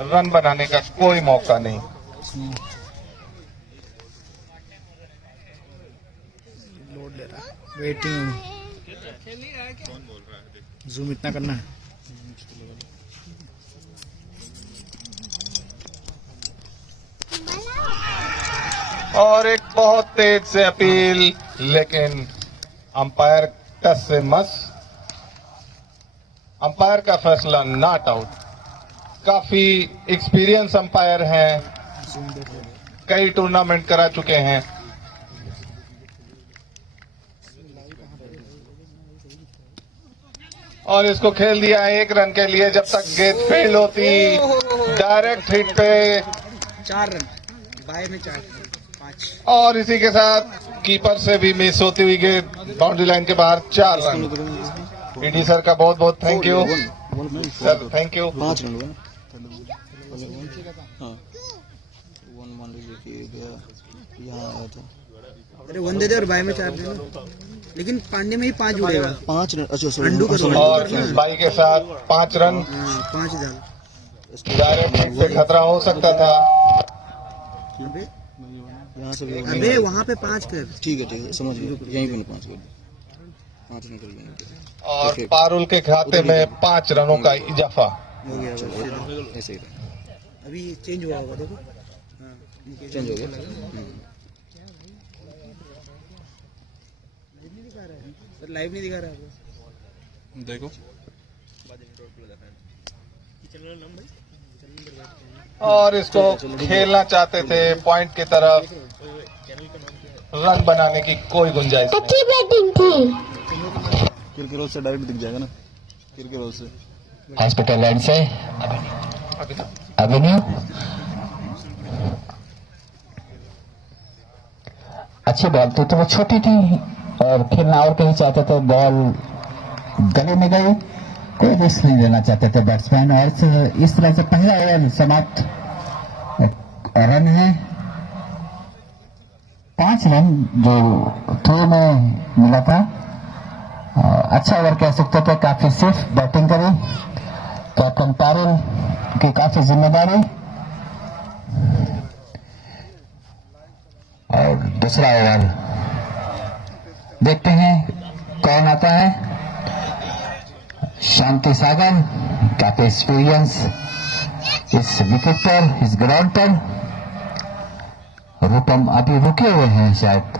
Run बनाने का कोई मौका नहीं। लोड ले रहा है, वेटिंग, जूम इतना करना है। और एक बहुत तेज से अपील, लेकिन अंपायर टस से मस। अंपायर का फैसला नॉट आउट। काफी एक्सपीरियंस अंपायर हैं, कई टूर्नामेंट करा चुके हैं। और इसको खेल दिया 1 रन के लिए। जब तक गेंद फील्ड होती, डायरेक्ट हिट पे 4 रन, बाय में 4, 5। और इसी के साथ कीपर से भी मिस होती हुई गेंद बाउंड्री लाइन के बाहर 4 रन। पीडी सर का बहुत बहुत thank you sir, thank you. 5 run हुआ। हाँ, 1 मान लीजिए यहाँ आया था। अरे 1 दे दे और बाय में 4 दे दो, लेकिन पांडे में ही 5 जुड़ेगा। 5 रन, अच्छा और इस बाई के साथ 5 रन। 5 डाल, डायरेक्ट हिट पे खतरा हो सकता था। यहाँ से भी। अबे वहाँ पे 5 कर। ठीक है, समझ गए। यहीं पे 5 कर दो, 5 निकल जाएंगे। और पारुल के खाते में 5 रनों का इजाफा हो गया, ऐसे ही अभी चेंज हुआ होगा, देखो। चेंज हो गया। सर लाइव नहीं दिखा रहा है, देखो। और इसको खेलना चाहते थे पॉइंट की तरफ। रन बनाने की कोई गुंजाइश नहीं। अच्छी बैटिंग थी। किरकिरोल से डायरेक्ट दिख जाएगा ना, किरकिरोल से। हॉस्पिटल लाइन से अभिनव अच्छी बॉल थी, तो वो छोटी थी और खेलना और कहीं चाहते थे। बॉल गले में गई, कोई रिस्क नहीं लेना चाहते थे बैट्समैन। और इस तरह से पहला ओवर समाप्त। रन है 5 रन जो थ्रो में मिला था। अच्छा ओवर कह सकते थे, काफी सेफ बैटिंग करी कैप्टन पारुल की, काफी जिम्मेदारी। और दूसरा ओवर देखते हैं कौन आता है। शांति सागर, काफी एक्सपीरियंस इस विकेट पर, इस ग्राउंड पर। रूपम अभी रुके हुए हैं शायद।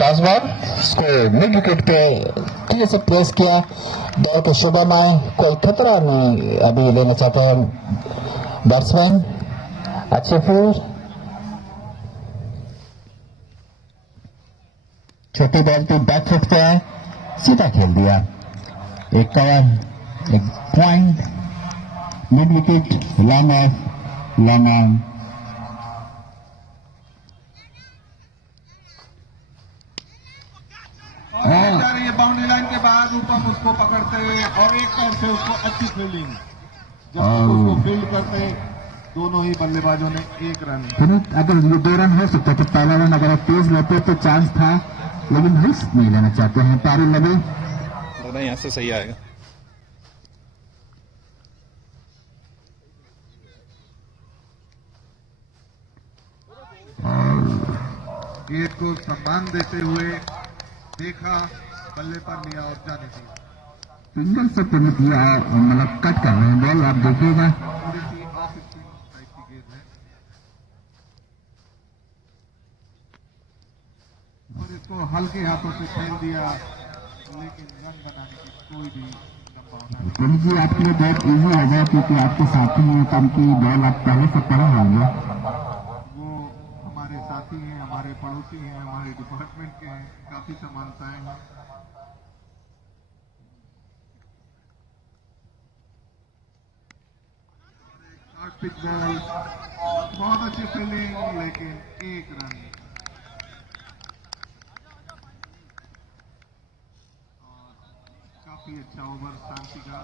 टॉस बॉल इसको मिड विकेट पे ठीक से प्रेस किया। दौड़ के शुभम में आए, कोई खतरा नहीं अभी लेना चाहते हैं बैट्समैन। अच्छे फील्ड, छोटी बॉल पे बैक फुट पे है, सीधा खेल दिया। एक कवर, एक point, mid wicket, long off, long on. जा रही है बाउंड्री लाइन के बाहर। रूपम उसको पकड़ते और एक पैर से उसको अच्छी फील्डिंग। जब उसको फील्ड करते दोनों ही बल्लेबाजों ने 1 रन। अगर ये 2 रन हो सकता तो पहला रन अगर तेज लेते तो चांस था, लेकिन रिस्क नहीं लेना चाहते हैं पारुल नबी। लग रहा है यहाँ से सही आएगा। गेंद को सम्मान देते हुए देखा, बल्ले पर लिया और जाने दिया। सिंगल से पुनित किया, मतलब कट कर रहे हैं बॉल, आप देखिएगा। थोड़ी सी ऑफ स्पिन टाइप की गेंद है और इसको हल्के हाथों से खेल दिया, लेकिन रन बनाने की कोई भी संभावना नहीं। पुनित जी आपके लिए बहुत इजी हो गया, क्योंकि आपके साथी हैं तो उनकी बॉल आप पहले से पढ़े होंगे। वो हमारे साथी हैं, हमारे पड़ोसी हैं, हमारे डिपार्टमेंट के हैं, काफी समानताएं हैं। शॉर्ट पिच बॉल, बहुत अच्छी फील्डिंग, लेकिन 1 रन। और काफी अच्छा ओवर शांति का।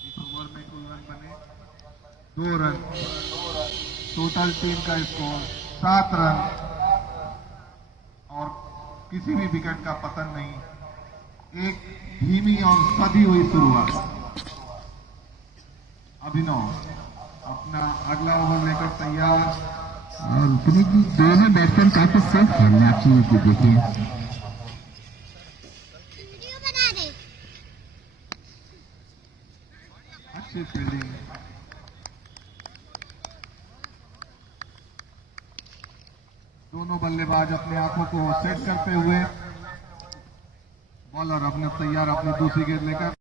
इस ओवर में कुल रन बने 2 रन। टोटल टीम का स्कोर 7 रन और किसी भी विकेट का पतन नहीं। एक धीमी और सधी हुई शुरुआत। अभिनव अपना अगला ओवर लेकर तैयार। और पुनीत जी दोनों बैट्समैन काफी सेफ खेलने आप चीज देखिए। अच्छी फील्डिंग। दोनों बल्लेबाज अपनी आंखों को सेट करते हुए, बॉलर अपने तैयार अपनी दूसरी गेंद लेकर।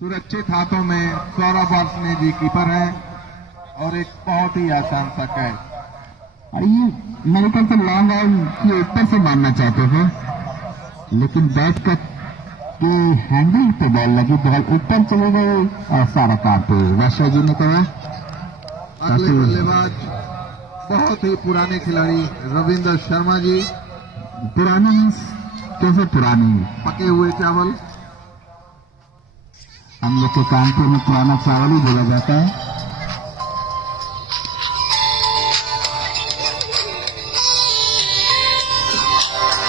सुरक्षित हाथों में सौरभ वार्ष्णेय जी कीपर हैं और एक बहुत ही आसान सा कैच। और ये मेरे ख्याल से लॉन्ग ऑन के ऊपर से मारना चाहते थे, लेकिन बैट का के हैंडल पे बॉल लगी, बॉल ऊपर चले गए और सारा कार पे वर्षा जी ने कहा। अगले बल्लेबाज बहुत ही पुराने खिलाड़ी रविंद्र शर्मा जी। पुराने कैसे पुराने? पके हुए चावल। हम लोग के कानपुर में पुराना चावल ही बोला जाता है।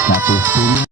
काफी स्टूडियो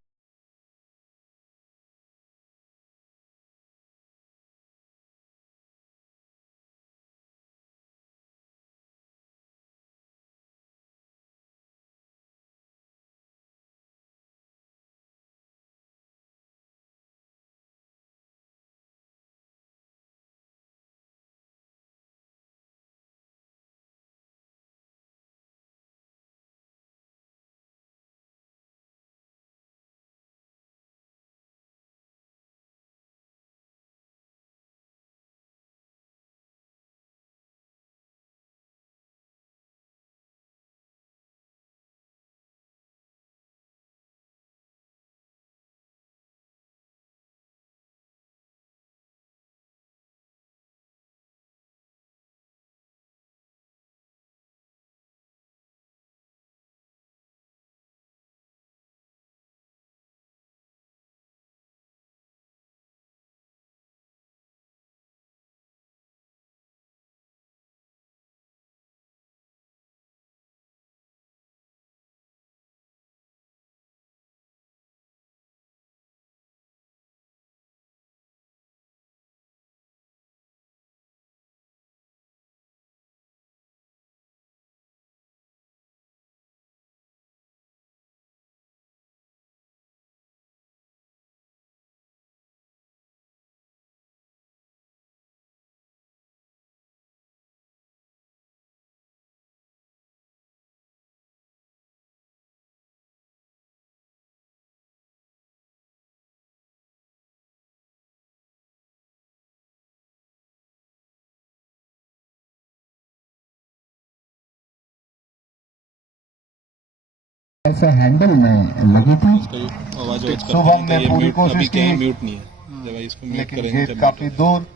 ऐसे हैंडल में लगी थी। आवाज शुभम ने पूरी कोशिश की, म्यूट नहीं है। जब इसको म्यूट लेकिन करेंगे गेंद काफी दूर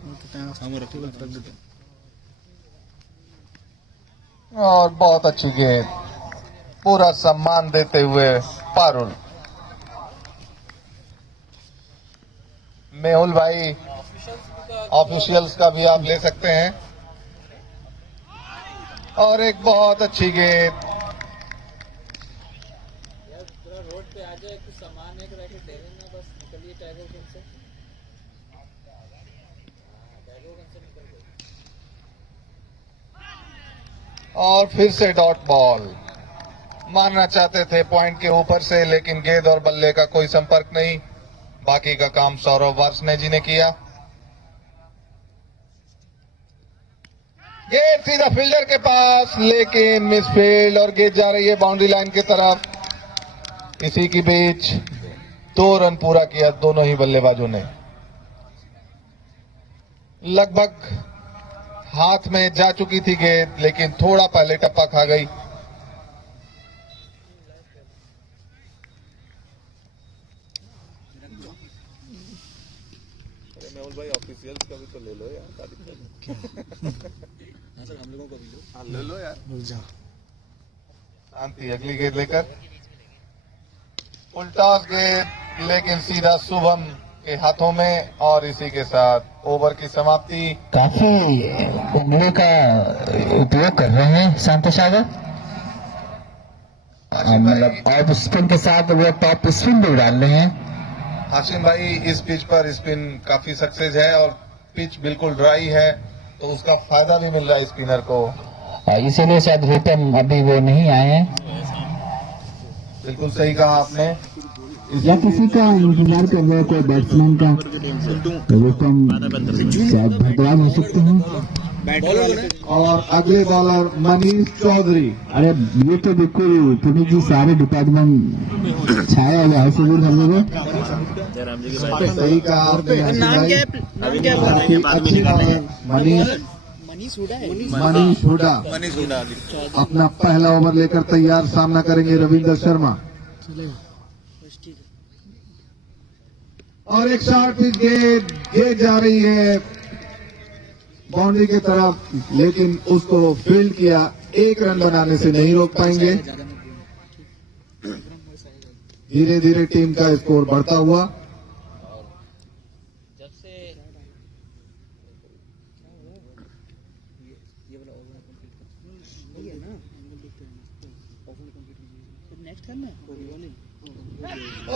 और बहुत अच्छी गेंद, पूरा सम्मान देते हुए पारुल। मेहुल भाई ऑफिशियल्स का भी आप ले सकते हैं। और एक बहुत अच्छी गेंद। और फिर से डॉट बॉल। मारना चाहते थे पॉइंट के ऊपर से, लेकिन गेंद और बल्ले का कोई संपर्क नहीं। बाकी का काम सौरभ वार्ष्णेय जी ने किया। गेंद सीधा फील्डर के पास, लेकिन मिसफील्ड और गेंद जा रही है बाउंड्री लाइन की तरफ। इसी के बीच 2 रन पूरा किया दोनों ही बल्लेबाजों ने। लगभग हाथ में जा चुकी थी गेंद, लेकिन थोड़ा पहले टप्पा खा गई। भाई ऑफिशियल्स का भी तो ले लो यार। सर हम लोगों को भी लो। ले लो यार। शांति, अगली गेंद लेकर उल्टा गेंद, लेकिन सीधा शुभम के हाथों में, और इसी के साथ ओवर की समाप्ति। काफी उंगलियों का उपयोग कर रहे हैं शांति सागर, मतलब ऑफ स्पिन के साथ वो टॉप स्पिन भी डाल रहे हैं। हाशिम भाई, इस पिच पर स्पिन काफी सक्सेस है और पिच बिल्कुल ड्राई है, तो उसका फायदा भी मिल रहा है स्पिनर को। इसीलिए शायद रिटर्न अभी वो नहीं आए हैं, बिल्कुल सही कहा आपने। या किसी का इंतजार कर रहे हैं, कोई बैट्समैन का रिटर्न शायद भरद्वाज हो सकते हैं। और अगले बॉलर मनीष चौधरी। अरे ये तो बिल्कुल पुनीत जी सारे डिपार्टमेंट छाया हुआ है सिविल हर जगह। सही कहा आपने नाम क्या है? नाम क्या है? अच्छी बॉलर मनीष हुडा अपना पहला ओवर लेकर तैयार, सामना करेंगे रविंद्र शर्मा। और एक शॉट गेंद जा रही है बाउंड्री की तरफ, लेकिन उसको फील्ड किया। 1 रन बनाने से नहीं रोक पाएंगे। धीरे धीरे टीम का स्कोर बढ़ता हुआ।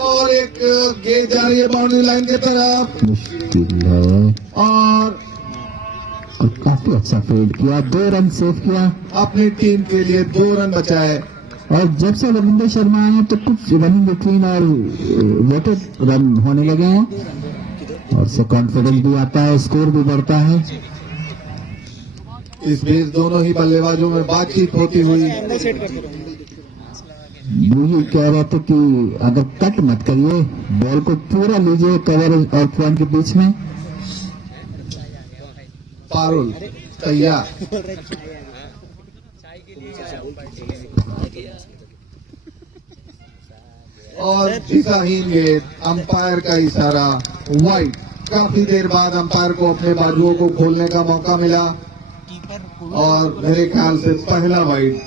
और एक गेंद जा रही है बाउंड्री लाइन की तरफ, मुश्किल है और काफी अच्छा फील्ड किया, 2 रन सेव किया, अपनी टीम के लिए 2 रन बचाए। और जब से रविंद्र शर्मा आए तो कुछ रनिंग बिटवीन और वेटेड रन होने लगे हैं, और से कॉन्फिडेंस भी आता है, स्कोर भी बढ़ता है। इस बीच दोनों ही बल्लेबाजों में बातचीत होती हुई। यही कह रहे थे कि अगर कट मत करिए, बॉल को पूरा लीजिए कवर और फ्रंट के बीच में। पारुल तैयार, और दिशाहीन गेंद, अंपायर का इशारा, वाइड। काफी देर बाद अंपायर को अपने बाजुओं को खोलने का मौका मिला, और मेरे ख्याल से पहला वाइड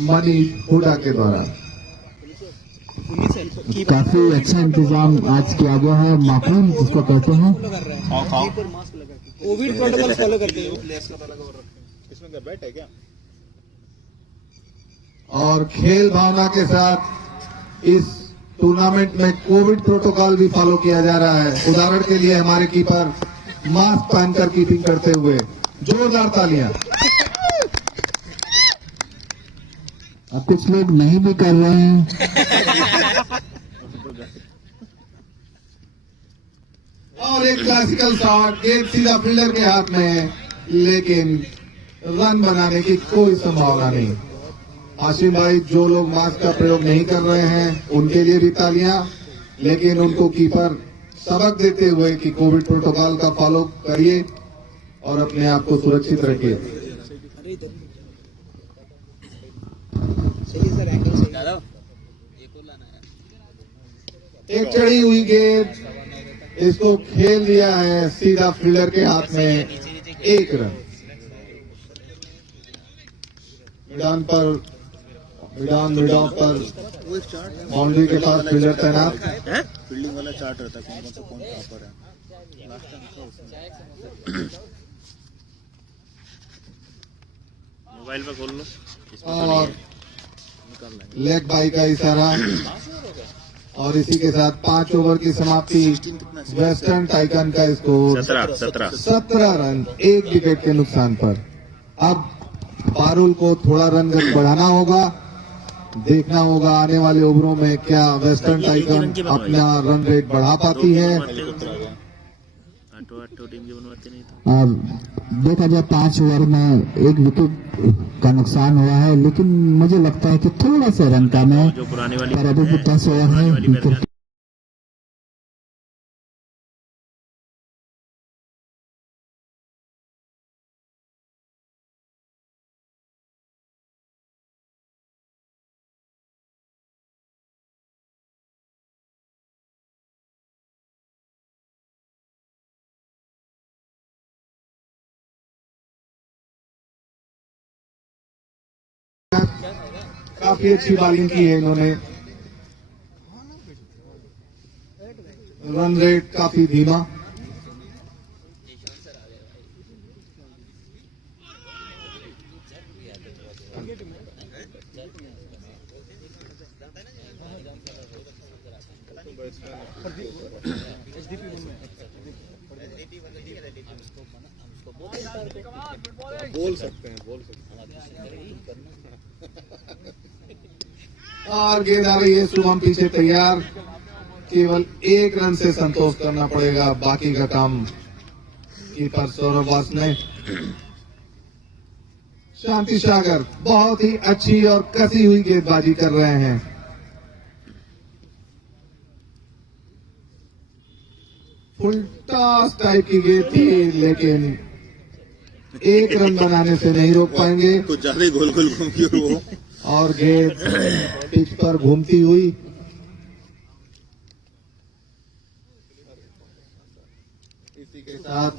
मनीष हुडा के द्वारा। काफी अच्छा इंतजाम आज किया गया है, माकूल जिसको कहते हैं। कोविड प्रोटोकॉल फॉलो करते हैं। इसमें क्या बैट है क्या? और खेल भावना के साथ इस टूर्नामेंट में कोविड प्रोटोकॉल भी फॉलो किया जा रहा है। उदाहरण के लिए हमारे कीपर मास्क पहनकर कीपिंग करते हुए, जोरदार तालियां। अब कुछ लोग नहीं भी कर रहे हैं। और एक क्लासिकल शॉट, गेंद सीधा फील्डर के हाथ में, लेकिन रन बनाने की कोई संभावना नहीं। हाशिम भाई, जो लोग मास्क का प्रयोग नहीं कर रहे हैं उनके लिए भी तालियां, लेकिन उनको कीपर सबक देते हुए कि कोविड प्रोटोकॉल का फॉलो करिए और अपने आप को सुरक्षित रखिए। एक चढ़ी हुई गेंद, इसको खेल दिया है सीधा फील्डर के हाथ में, 1 रन। मैदान पर बाउंड्री के पास फील्डर तैनात। फील्डिंग वाला चार्ट रहता है, कौन कहाँ पर है। लास्ट टाइम मोबाइल पे खोल लो, और लेग बाई का इशारा, और इसी के साथ 5 ओवर की समाप्ति। वेस्टर्न टाइकन का स्कोर 17 रन 1 विकेट के नुकसान पर। अब पारुल को थोड़ा रन बढ़ाना होगा, देखना होगा आने वाले ओवरों में क्या वेस्टर्न टाइकन अपना रन रेट बढ़ा पाती है। टीम की बनवाते नहीं था। और देखा जाए 5 ओवर में 1 विकेट का नुकसान हुआ है, लेकिन मुझे लगता है कि थोड़ा सा रन कम है। जो पुरानी वाली पर अभी भी 10 ओवर पुरानी है वाली बैट काफी अच्छी बॉलिंग की है इन्होंने। रन रेट काफी धीमा। बोल सकते हैं और गेंद आ रही है, शुभम पीछे तैयार। केवल 1 रन से संतोष करना पड़ेगा, बाकी का काम कीपर सौरभ वास ने। शांति सागर बहुत ही अच्छी और कसी हुई गेंदबाजी कर रहे हैं। फुल टॉस टाइप की गेंद थी, लेकिन 1 रन बनाने से नहीं रोक पाएंगे। कुछ ज्यादा ही गोल गोल घूम गई वो। और गेंद पिच पर घूमती हुई इसी के साथ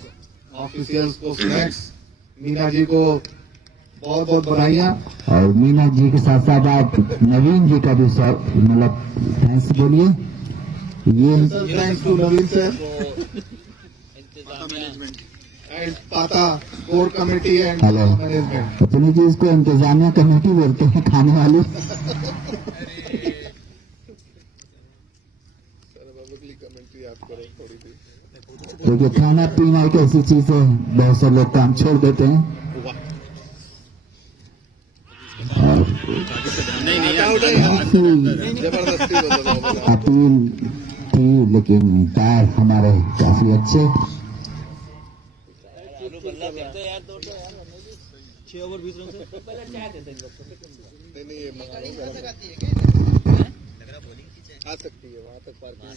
ऑफिशियल्स को स्नैक्स, मीना जी को बहुत बहुत बधाइयां। और मीना जी के साथ साथ आप नवीन जी का भी मतलब थैंक्स बोलिए। ये thanks to Naveen sir and पाता core committee and hello management. अपनी जी इसको इंतजामिया कमेटी बोलते हैं, खाने वाली। देखिए खाना पीना एक ऐसी चीज है, बहुत से लोग काम छोड़ देते हैं। अपील थी, लेकिन पैर हमारे काफी अच्छे। 6 ओवर 20 रन से आ सकती है वहां तक पार्किंग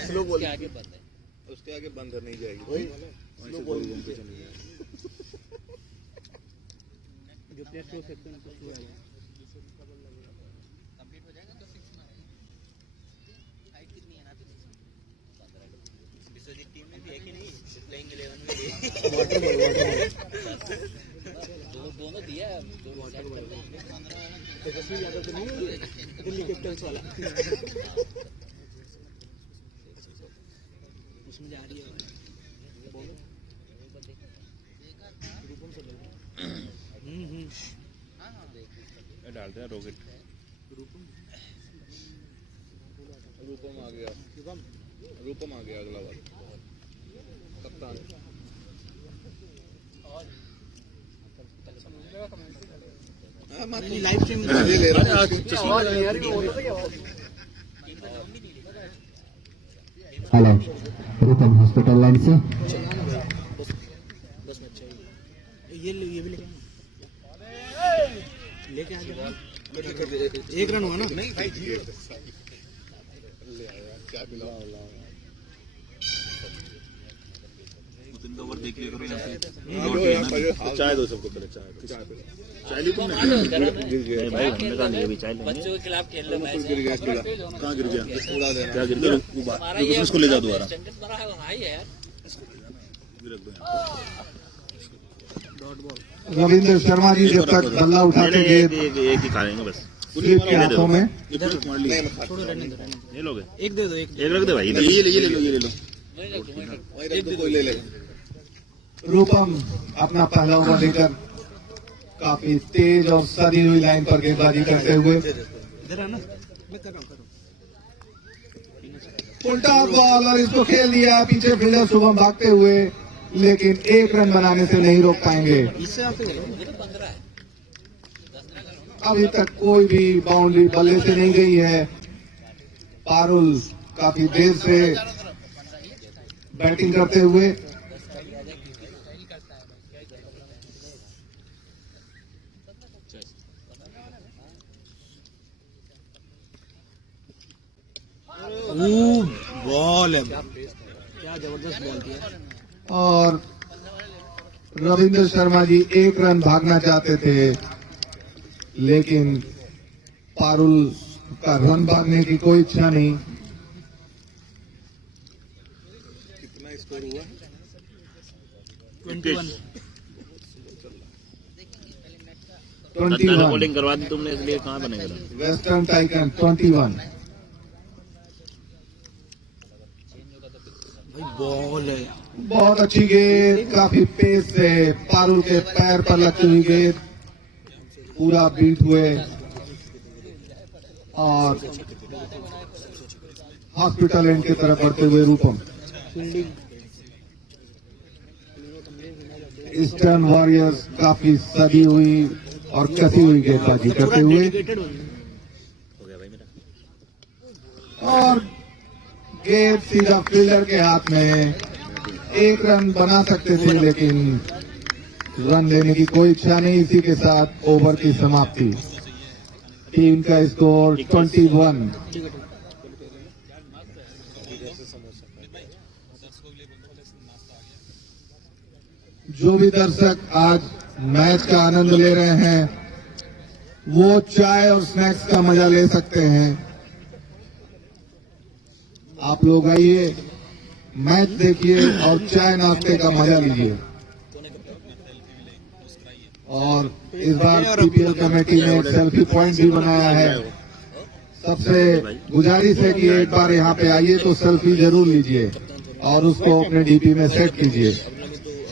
स्लो बॉल आगे बंद है, उसके आगे बंद नहीं जाएगी भाई, स्लो बॉल घूम के चली जाएगी। जो प्लेयर शो सकते हैं तो है कंप्लीट हो जाएगा तो 6 में हाइट कितनी है ना, तो विश्वजीत टीम में भी है कि नहीं, प्लेइंग 11 में दोनों दिया है, तेजस्वी यादव तो नहीं, दिल्ली कैपिटल्स वाला उसमें जा रही है। डालते हैं रॉकेट। रूपम आ गया, रूपम आ गया अगला बार कप्तान। लाइव स्ट्रीम ये ले रहा हेलो रूपम हॉस्पिटल लाइन से। 10 में चाहिए, ये भी लेके आ जाओ। 1 रन हुआ ना, नहीं भाई ले आया क्या मिला ओवर देख लिया करो यहाँ। चाय दो सबको, पहले चाय ली तुमने? गिर गया भाई, हमने कहा नहीं अभी चाय लेंगे। बच्चों के खिलाफ खेल लो मैच। गिर गया, कहाँ गिर गया? उड़ा दे, क्या गिर गया? उसको ले जा दोबारा, रविंद्र शर्मा जी जब तक बल्ला उठाते गेंद एक ही खा लेंगे बस, स्लिप के हाथों में। छोड़ो रहने दो। ये लोगे? एक दे दो, एक रख दे भाई, ये ले लो, ये ले लो, एक दो कोई ले ले। रूपम अपना पहला ओवर देकर काफी तेज और सदी हुई लाइन पर गेंदबाजी करते हुए इधर आना, मैं कर रहा हूँ। उल्टा बॉल और इसको खेल दिया, पीछे फील्डर शुभम भागते हुए, लेकिन 1 रन बनाने से नहीं रोक पाएंगे। इससे आप अभी तक कोई भी बाउंड्री बल्ले से नहीं गई है। पारुल काफी देर से बैटिंग करते हुए बॉल है, क्या जबरदस्त बॉल थी। और रविंद्र शर्मा जी एक रन भागना चाहते थे, लेकिन पारुल का रन भागने की कोई इच्छा नहीं। कितना स्कोर हुआ? 21। 21 बॉलिंग करवा दी तुमने, इसलिए कहाँ बनेगा? वेस्टर्न टाइगन 21। भाई बॉल है, बहुत अच्छी गेंद, काफी पेस से पारुल के पैर पर लगती हुई गेंद, पूरा बीट हुए और हॉस्पिटल एंड की तरफ बढ़ते हुए रूपम। ईस्टर्न वॉरियर्स काफी सदी हुई और कसी हुई गेंदबाजी करते हुए, हो गया भाई मेरा। और गेंद सीधा फील्डर के हाथ में। एक रन बना सकते थे, लेकिन रन लेने की कोई इच्छा नहीं। इसी के साथ ओवर की समाप्ति। टीम का स्कोर 21। जो भी दर्शक आज मैच का आनंद ले रहे हैं, वो चाय और स्नैक्स का मजा ले सकते हैं। आप लोग आइए, मैच देखिए और चाय नाश्ते का मजा लीजिए। और इस बार पीपीएल कमेटी ने एक सेल्फी पॉइंट भी बनाया है। सबसे गुजारिश है कि एक बार यहाँ पे आइए तो सेल्फी जरूर लीजिए और उसको अपने डीपी में सेट कीजिए।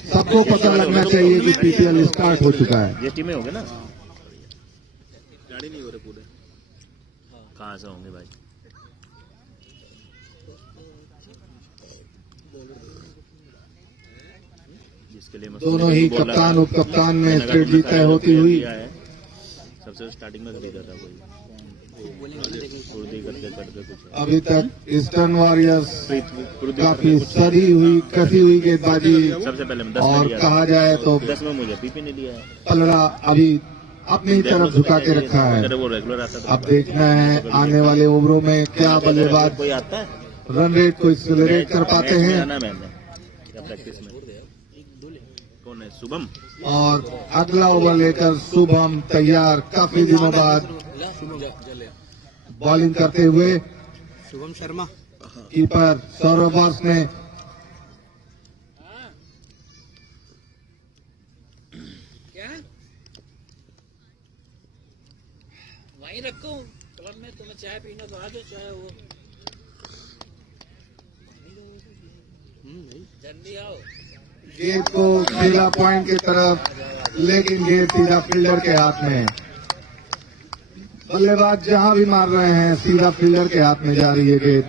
सबको पता लगना चाहिए कि पीपीएल स्टार्ट हो चुका है। ये टीमें होंगे ना, गाड़ी नहीं हो रहे पूरे, कहाँ से होंगे भाई? जिसके लिए दोनों ही कप्तान उप कप्तान में स्ट्रेटजी तय होती हुई। सबसे स्टार्टिंग में खरीदा था कोई, करते करते कुछ। अभी तक ईस्टर्न वॉरियर्स काफी सड़ी हुई कसी हुई गेंदबाजी, सबसे पहले मैं 10 में और लिया कहा जाए तो 10 में मुझे पीपी ने लिया है। पलड़ा अभी अपनी तरफ झुका के रखा है। अगर वो रेगुलर आता था। अब देखना है आने वाले ओवरों में क्या बल्लेबाज कोई आता है रन रेट को एक्सेलरेट कर पाते मैच में हैं। आना मैंने या प्रैक्टिस में। कौन है? शुभम। और अगला ओवर लेकर शुभम तैयार, काफी दिनों बाद बॉलिंग करते हुए। शुभम शर्मा, कीपर सौरभ वर्ष ने क्या वहीं रखो क्लब में, तुम्हें चाय पीना तो आ जाओ, चाहे वो जल्दी आओ। गेंद को सीधा पॉइंट की तरफ, लेकिन गेंद सीधा फील्डर के हाथ में। बल्लेबाज जहां भी मार रहे हैं सीधा फील्डर के हाथ में जा रही है गेंद।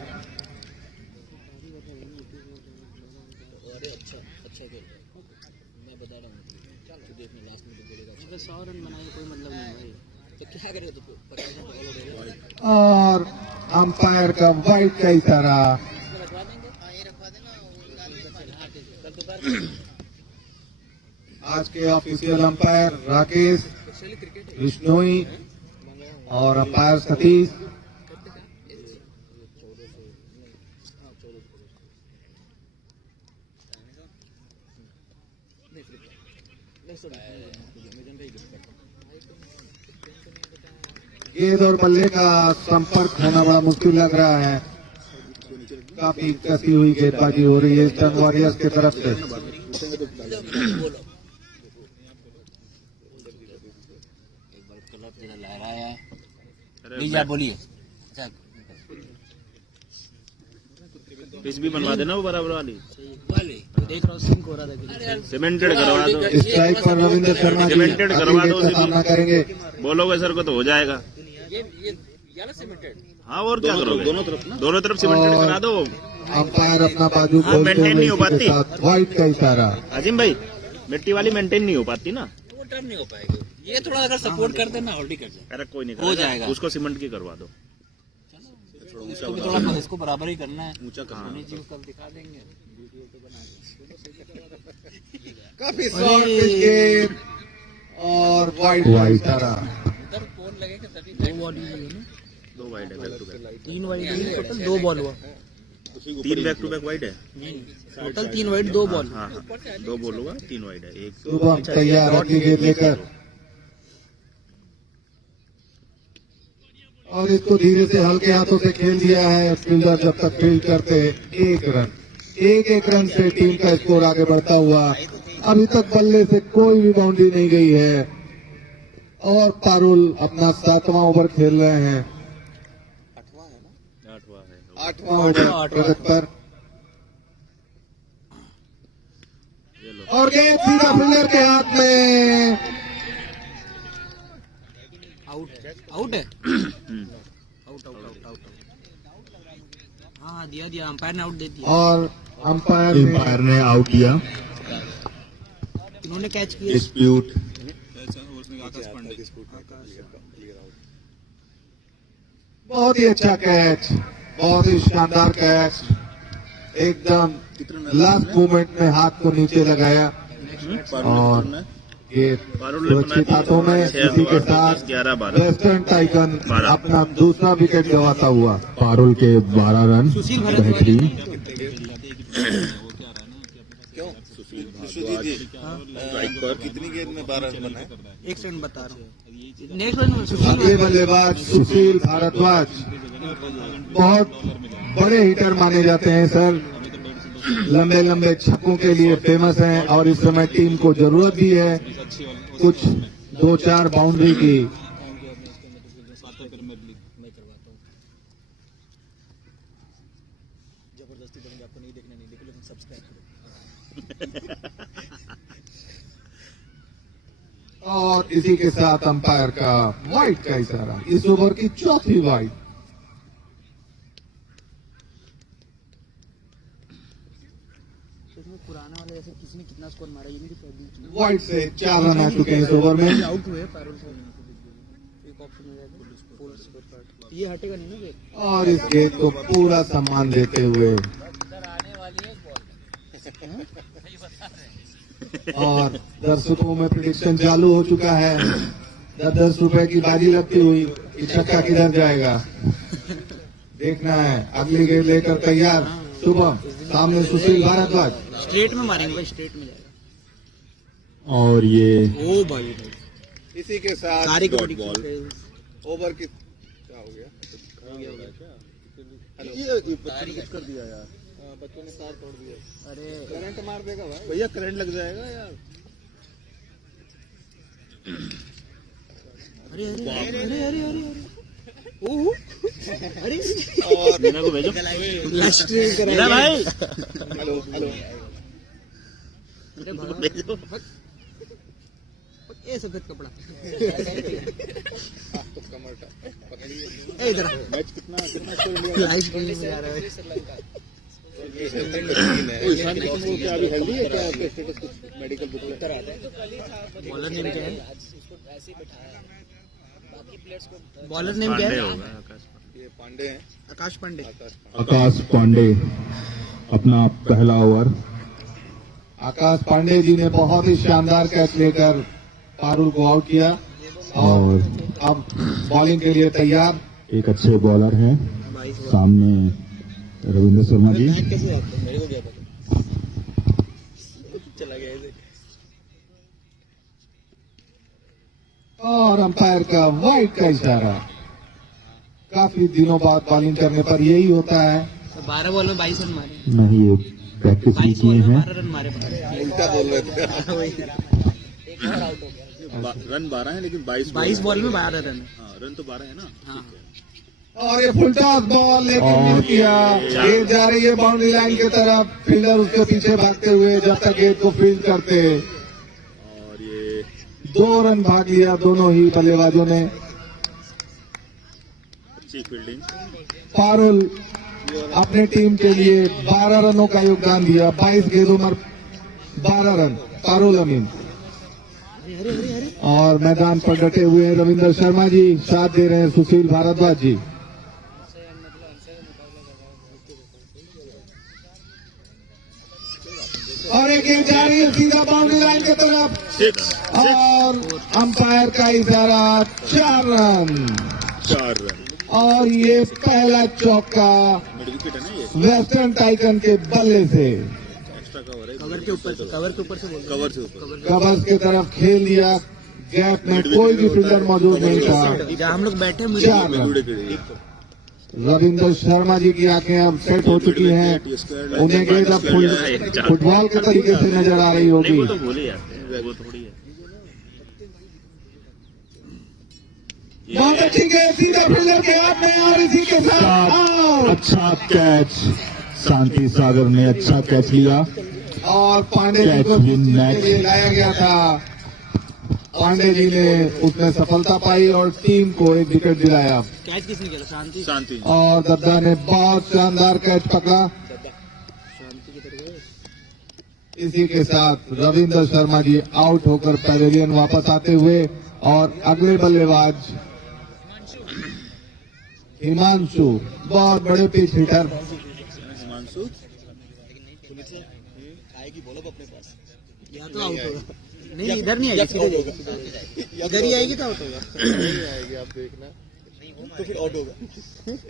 मैं बता रहा हूँ, चलो देखने लास्ट में तो बोलेगा 100 रन बनाए, कोई मतलब नहीं भाई, तो क्या करे तो 50 रन ऑल हो गया। और अंपायर का वाइट का इशारा। रखवा देंगे, हाँ ये रखवा देना। कल दोपहर आज के ऑफिशियल अंपायर राकेश विश्नोई और अंपायर सतीश। गेंद और बल्ले का संपर्क होना बड़ा मुश्किल लग रहा है। काफी कसी हुई गेंदबाजी हो रही है ईस्टर्न वॉरियर्स की तरफ से। बोलो बोलिए। पिच भी बनवा देना वो बराबर वाली, देख रहा हूँ सिंक हो रहा था। सीमेंटेड करवा दो। स्ट्राइक पर रविंद्र शर्मा जी सीमेंटेड करवा अगली दो, गेंद का सामना करेंगे। बोलोगे सर को तो हो जाएगा। ये वाला सीमेंटेड, हाँ और क्या करोगे? दोनों तरफ सीमेंटेड और करा दो। अंपायर अपना बाजू खोलते मेंटेन हुए नहीं हो इसी के पाती। साथ व्हाइट का इशारा। अजीम भाई, मिट्टी वाली मेंटेन नहीं हो पाती ना। वो टर्न नहीं हो पाएगी। ये थोड़ा अगर सपोर्ट कर देना होल्ड ही कर जाए, अरे कोई नहीं हो जाएगा। उसको सीमेंट की करवा दो। इसको भी थोड़ा इसको बराबर ही करना है। ऊंचा अपनी चीज कल दिखा देंगे। काफी शॉर्ट पिच गेंद और व्हाइट का इशारा। उधर कौन लगेगा तभी 2 वाइड है back to back, 3 wide total 2 ball हुआ। 3 बैक टू बैक वाइड है। Total 3 wide 2 ball. हाँ 2 बॉल होगा, 3 वाइड है। एक शुभम तैयार अगली गेंद लेकर और इसको धीरे से हल्के हाथों से खेल दिया है फील्डर। जब तक फील्ड करते 1 रन से टीम का स्कोर आगे बढ़ता हुआ। अभी तक बल्ले से कोई भी बाउंड्री नहीं गई है और पारुल अपना 7वां ओवर खेल रहे हैं। 8वां ओवर 75 और गेंद सीधा फील्डर के हाथ में। आउट है। आउट। हाँ दिया अंपायर ने आउट दे दिया और अंपायर ने आउट दिया। इन्होंने कैच किया। डिस्प्यूट। बहुत ही अच्छा कैच, बहुत ही शानदार कैच। एकदम लास्ट मोमेंट में हाथ को नीचे लगाया और ये सुरक्षित हाथों में। इसी के साथ वेस्टर्न टाइगन अपना दूसरा विकेट गंवाता हुआ। पारुल के 12 रन बेहतरीन। कितनी गेंद में 12 रन बनाए? 1 सेकंड बता रहा हूँ। नेक्स्ट रन अगले बल्लेबाज सुशील भारद्वाज बहुत बड़े हिटर माने जाते हैं सर। लंबे छक्कों के लिए फेमस हैं और इस समय टीम को जरूरत भी है कुछ 2-4 बाउंड्री की। जबरदस्ती करेंगे, आपको नहीं देखना, नहीं देखो लेकिन सब्सक्राइब करो। और इसी के साथ अंपायर का वाइड का इशारा। इस ओवर की चौथी वाइड। पुराना वाले ऐसे किसी ने कितना स्कोर मारा ये नहीं। वाइड से 4 रन आ चुके हैं इस ओवर में। आउट हुए पारुल से। एक ऑप्शन में फुल स्कोर कार्ड ये हटेगा नहीं ना फिर। और इस गेंद को पूरा सम्मान देते हुए और दर्शकों में प्रेडिक्शन चालू हो चुका है। 10 रुपए की बाजी लगती हुई कि छक्का किधर जाएगा देखना है। अगली गेंद लेकर तैयार शुभम, सामने सुशील भारद्वाज। स्ट्रेट में मारेंगे, स्ट्रेट में जाएगा। और ये ओ भाई इसी के साथ सारे को डॉट बॉल। ओवर की क्या हो गया? ये कुछ कर दिया यार, बच्चों ने तार तोड़ दिया। अरे करंट मार देगा भाई। भैया करंट लग जाएगा यार। अरे ओह अरे मीना को भेजो। लास्ट मीना भाई हेलो भेजो। ये सफेद कपड़ा तो कमर का पकड़िए। ए इधर मैच कितना लाइव स्ट्रीमिंग में आ रहा है। क्या अभी हेल्दी है क्या? आपके स्टेटस कुछ मेडिकल बुक लेकर आता है? बॉलर नेम क्या है? ऐसे ही बैठाया, बाकी प्लेयर्स को बॉलर नेम क्या है? ये पांडे हैं, आकाश पांडे। आकाश पांडे अपना पहला ओवर। आकाश पांडे जी ने बहुत ही शानदार कैच लेकर पारुल को आउट किया और अब बॉलिंग के लिए तैयार। एक अच्छे बॉलर हैं सामने रविंद्र शर्मा जी। कैसे आपको मेरे को क्या पता चला गया ऐसे। और अंपायर का वाइड का इशारा। काफी दिनों बाद बॉलिंग करने पर यही होता है। 12 बॉल में 22 रन मारे। नहीं, ये प्रैक्टिस भी 22 बॉल किए में हैं। 12 रन मारे। उल्टा बोल रहे थे। एक और आउट हो गया। रन 12 है लेकिन 22 बॉल में 12 रन। हाँ रन तो 12 है ना। हाँ और ये फुल टॉस बॉल लेकिन मिस किया। गेंद जा रही है बाउंड्री लाइन की तरफ। फील्डर उसके पीछे भागते हुए जब तक गेंद को फील्ड करते। और ये 2 रन भाग लिया दोनों ही बल्लेबाजों ने। अच्छी फील्डिंग। पारुल अपने टीम के लिए 12 रनों का योगदान दिया। 22 गेंदों पर 12 रन पारुल अमीन। और मैदान पर डटे हुए हैं रविंद्र शर्मा जी, साथ दे रहे हैं सुशील भारद्वाज जी। और एक गेंद जा रही है सीधा बाउंड्री लाइन की तरफ और अंपायर का इशारा 4 रन। 4 रन। और ये पहला चौका मिड विकेट है ना ये, वेस्टर्न टाइटन के बल्ले से एक्स्ट्रा कवर है, कवर के ऊपर से बोल रहे हैं। कवर से ऊपर। कवर्स की तरफ खेल दिया, गैप में कोई भी फील्डर मौजूद नहीं था। जहाँ हम लोग बैठे हैं, चार mid run. Wicket. Ravindra Sharma ji की आंखें अब सेट हो चुकी हैं, उन्हें गेंद अब फुटबॉल के तरीके से नजर आ रही होगी। बोले यार वो थोड़ी है। बहुत अच्छी गेंद सीधा फील्डर के हाथ में और इसी के साथ आउट। अच्छा कैच, शांति सागर ने अच्छा कैच लिया। और पांडे जी को Catch win match। के लिए लाया गया था, पांडे जी ने उसमें सफलता पाई और टीम को एक विकेट दिलाया। कैच किसने किया? शांति। शांति और दद्दा ने बहुत शानदार कैच पकड़ा। शांति की तरफ। इसी के साथ रविंद्र शर्मा जी आउट होकर पैवेलियन वापस आते हुए और अगले बल्लेबाज हिमांशु, बहुत बड़े पिच हिटर। हिमांशु आएगी बोलो अपने पास। या तो आउट होगा। नहीं, इधर नहीं आएगी, सीधे जाएगी। इधर ही आएगी तो आउट होगा। नहीं आएगी, आप देखना तो फिर आउट होगा।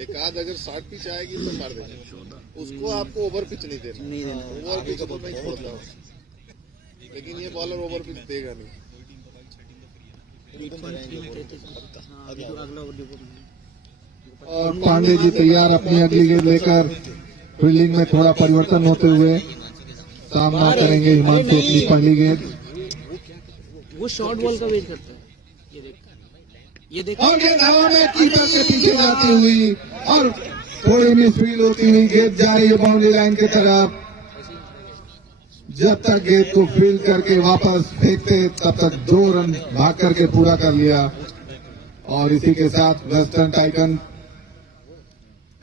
एक आध अगर 60 पिच आएगी तो मार देना उसको। आपको ओवर पिच नहीं देना, नहीं देना। ओवर पिच तो मैं छोड़ता हूँ, लेकिन ये बॉलर ओवर पिच देगा नहीं। हाँ, अभी तो अगला ओवर देखो। और पांडे जी तैयार अपनी अगली गेंद लेकर फील्डिंग में थोड़ा परिवर्तन होते हुए सामना करेंगे हिमांशु अपनी पहली गेंद। वो शॉर्ट बॉल का वेट करता है। ये देख और गेंद हवा में कीपर के पीछे जाती हुई और थोड़ी मिस फील्ड होती हुई गेंद जा रही है बाउंड्री लाइन की तरफ। जब तक गेंद को फील्ड करके वापस फेंकते तब तक 2 रन भाग करके पूरा कर लिया। और इसी के साथ वेस्टर्न टाइटन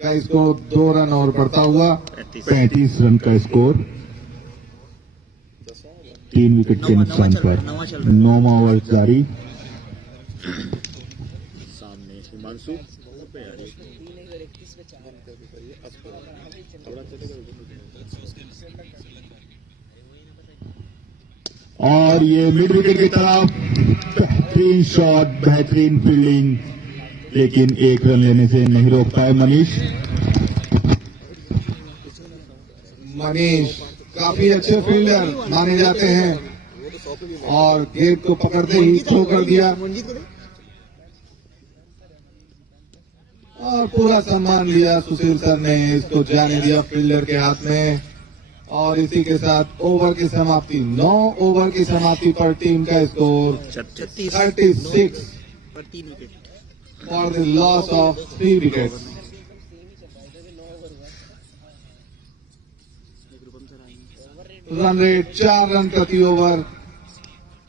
का स्कोर 2 रन और बढ़ता हुआ 35 रन का स्कोर, 3 विकेट के नुकसान पर 9वां ओवर जारी। सामने हिमांशु और ये मिड विकेट की तरफ बेहतरीन शॉट, बेहतरीन फील्डिंग, लेकिन 1 रन लेने से नहीं रोक पाए मनीष। मनीष काफी अच्छे फील्डर माने जाते हैं और गेंद को पकड़ते ही थ्रो कर दिया और पूरा सम्मान दिया सुशील सर ने, इसको जाने दिया फील्डर के हाथ में। और इसी के साथ ओवर की समाप्ति, 9 ओवर की समाप्ति पर टीम का स्कोर 36 पर 3 wicket. For the loss of 3 wickets. Run rate 4 run प्रति ओवर,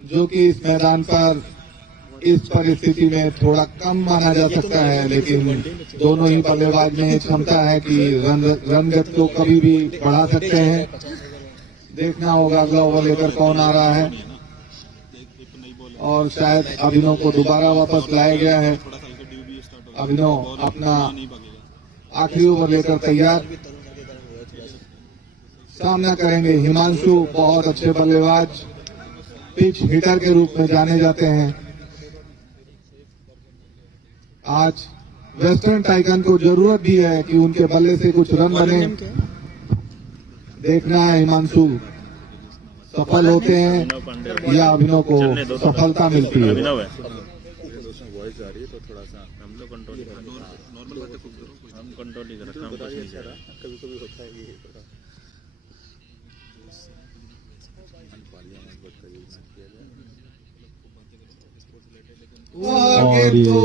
जो कि इस मैदान पर इस परिस्थिति में थोड़ा कम माना जा सकता है, लेकिन दोनों ही बल्लेबाज में क्षमता है कि रन गति को कभी भी बढ़ा सकते हैं। देखना होगा अगला ओवर लेकर कौन आ रहा है। और शायद अभिनव को दोबारा वापस लाया गया है। अभिनव अपना आखिरी ओवर लेकर तैयार, सामना करेंगे हिमांशु, बहुत अच्छे बल्लेबाज, पिच हिटर के रूप में जाने जाते हैं। आज वेस्टर्न टाइटन को जरूरत भी है कि उनके बल्ले से कुछ रन बने। देखना है हिमांशु सफल होते हैं या अभिनव को सफलता मिलती है। अभिनव है वॉइस आ रही है तो थोड़ा सा हम लोग कंट्रोल कर रहे हैं, नॉर्मल बातें हम कंट्रोल नहीं कर रहे, हम कुछ नहीं कर रहा। कभी कभी होता है ये और ये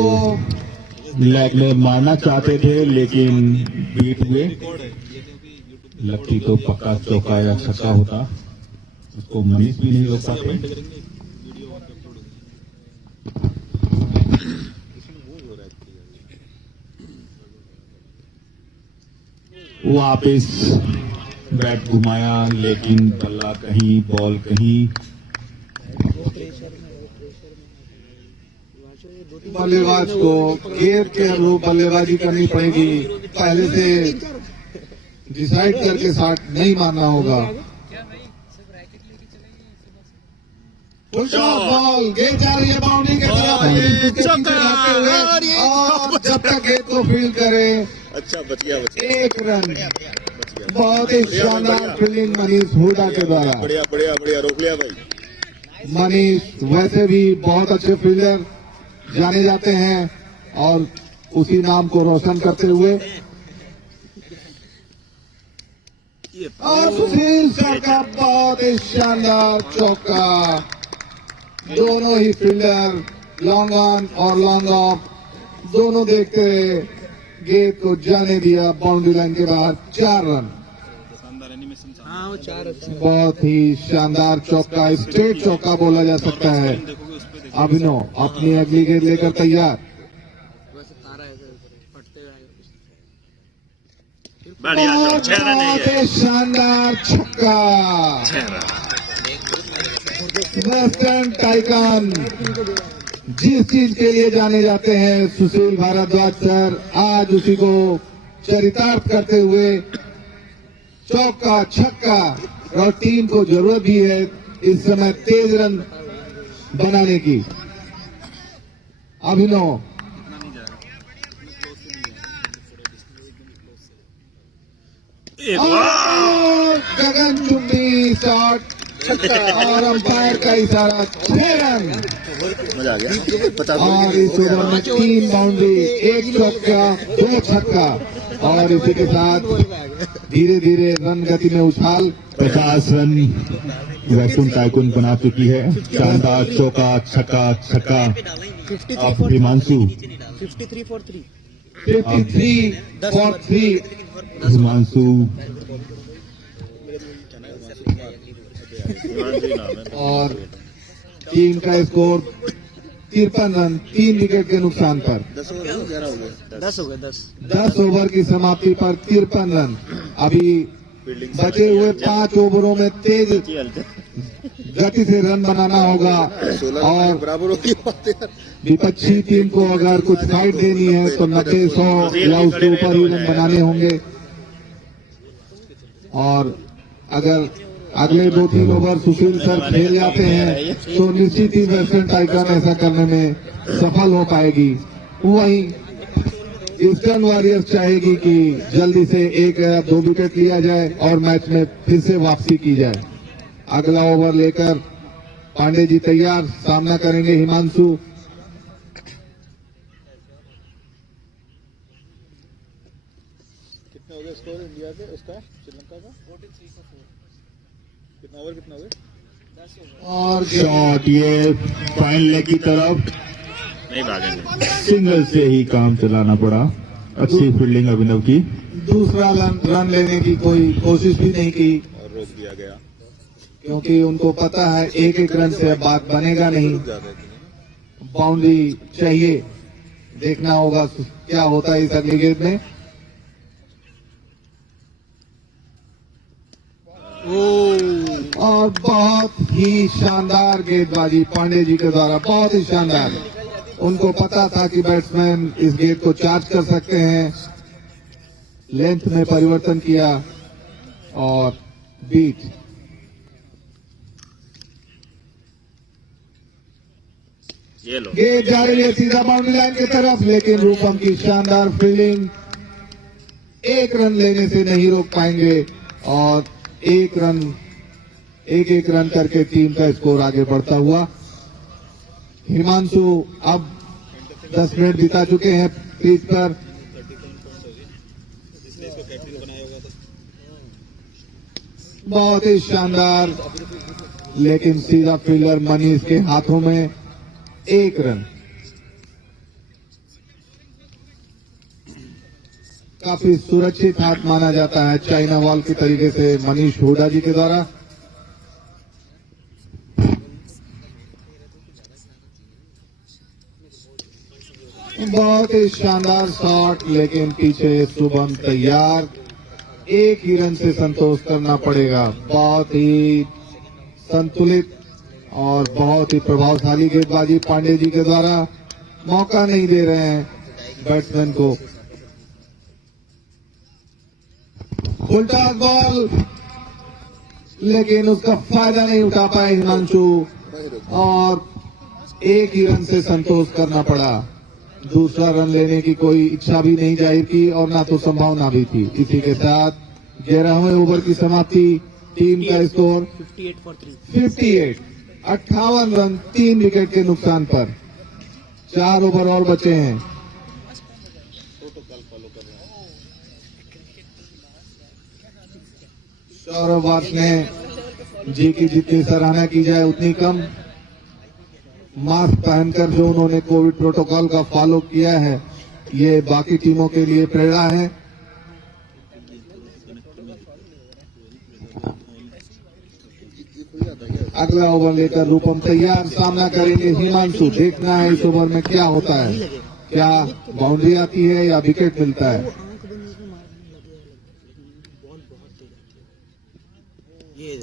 लेग में मारना चाहते थे लेकिन बीट हुए। लगती तो पक्का चौका या छक्का होता, उसको मनीष भी नहीं रोक पाते। वापिस बैट घुमाया लेकिन बल्ला कहीं, बॉल कहीं। बल्लेबाज को गेंद के अनुरूप बल्लेबाजी करनी पड़ेगी, पहले से डिसाइड करके शॉट नहीं मारना होगा। बॉल गेंद जा रही है बाउंड्री के तरफ, और जब तक गेंद को फील्ड करे अच्छा बच गया 1 रन। बहुत ही शानदार फील्डिंग मनीष हुडा के द्वारा। बढ़िया बढ़िया बढ़िया रोक लिया भाई। मनीष वैसे भी बहुत अच्छे फील्डर जाने जाते हैं और उसी नाम को रोशन करते हुए और सुशील सर का बहुत ही शानदार चौका। दोनों ही फील्डर लॉन्ग ऑन और लॉन्ग ऑफ दोनों देखते गेंद को जाने दिया बाउंड्री लाइन के बाहर। 4 रन। हाँ वो 4 बहुत ही शानदार चौका, स्ट्रेट चौका बोला जा सकता है। अभिनव अपनी अगली गेंद लेकर तैयार। वैसे तारा ऐसे फटते हुए बढ़िया बहुत ही शानदार छक्का। वेस्टर्न टाइकन जिस चीज के लिए जाने जाते हैं सुशील भारद्वाज सर, आज उसी को चरितार्थ करते हुए चौका छक्का। और टीम को जरूरत भी है इस समय तेज रन बनाने की। अभिनव और गगनचुंबी शॉट और अंपायर का इशारा। 6 रन। मजा आ गया 50। और इस ओवर में 3 बाउंड्री, 1 चौका, 2 छक्का और इसी के साथ धीरे धीरे रन गति में उछाल। 50 रन वैक्यूम टाइकून बना चुकी है। शानदार चौका छक्का छक्का। अब हिमांशु 53 for 3। 53 for 3। हिमांशु और टीम का स्कोर 53 रन 3 विकेट के नुकसान पर। 10 हो गए 10। 10 ओवर की समाप्ति पर 53 रन। अभी बचे हुए 5 ओवरों में तेज गति से रन बनाना होगा और बराबर होती बात है। विपक्षी टीम को अगर कुछ फाइट देनी है तो 90-100 या उसके ऊपर ही रन बनाने होंगे। और अगर अगले 2-3 ओवर सुशील सर खेल जाते हैं तो निश्चित ही वेस्टर्न टाइगर ऐसा करने में सफल हो पाएगी। वहीं ईस्टर्न वॉरियर्स चाहेगी कि जल्दी से 1 या 2 विकेट लिया जाए और मैच में फिर से वापसी की जाए। अगला ओवर लेकर पांडे जी तैयार, सामना करेंगे हिमांशु। कितना हो गया स्कोर इंडिया के उसका श्रीलंका का? 43 for 4। कितना ओवर कितना हो गया? और शॉट ये फाइन लेग की तरफ नहीं भागेंगे। सिंगल से ही काम चलाना पड़ा। अच्छी फील्डिंग अभिनव की। दूसरा रन लेने की कोई कोशिश भी नहीं की और रोक दिया गया। क्योंकि उनको पता है 1-1 रन से बात बनेगा नहीं, बाउंड्री चाहिए। देखना होगा क्या होता है इस अगली गेंद में। और बहुत ही शानदार गेंदबाजी पांडे जी के द्वारा, बहुत ही शानदार। उनको पता था कि बैट्समैन इस गेंद को चार्ज कर सकते हैं। लेंथ में परिवर्तन किया और बीट। ये लो गेंद जा रही है सीधा बाउंड्री लाइन की तरफ, लेकिन रूपम की शानदार फील्डिंग 1 रन लेने से नहीं रोक पाएंगे और 1 रन करके टीम का स्कोर आगे बढ़ता हुआ। हिमांशु अब 10 मिनट बिता चुके हैं पिच पर। बहुत ही शानदार, लेकिन सीधा फील्डर मनीष के हाथों में 1 रन। काफी सुरक्षित हाथ माना जाता है चाइना वॉल के तरीके से मनीष हुडा जी के द्वारा। बहुत ही शानदार शॉट, लेकिन पीछे शुभम तैयार। 1 ही रन से संतोष करना पड़ेगा। बहुत ही संतुलित और बहुत ही प्रभावशाली गेंदबाजी पांडे जी के द्वारा। मौका नहीं दे रहे हैं बैट्समैन को। उल्टा बॉल, लेकिन उसका फायदा नहीं उठा पाए हिमांशु और 1 ही रन से संतोष करना पड़ा। दूसरा रन लेने की कोई इच्छा भी नहीं जाहिर की और ना तो संभावना भी थी। इसी के साथ 11वें ओवर की समाप्ति। टीम का स्कोर 58 for 3। 58, 58 रन 3 विकेट के नुकसान पर। 4 ओवर और बचे हैं। सौरभ वास ने जी की जितनी सराहना की जाए उतनी कम। मास्क पहनकर जो उन्होंने कोविड प्रोटोकॉल का फॉलो किया है, ये बाकी टीमों के लिए प्रेरणा है। अगला ओवर लेकर रूपम तैयार, सामना करेंगे हिमांशु। देखना है इस ओवर में क्या होता है, क्या बाउंड्री आती है या विकेट मिलता है। आंख बंद करके मारने लगे हैं, बॉल बहुत तेज आती है। ये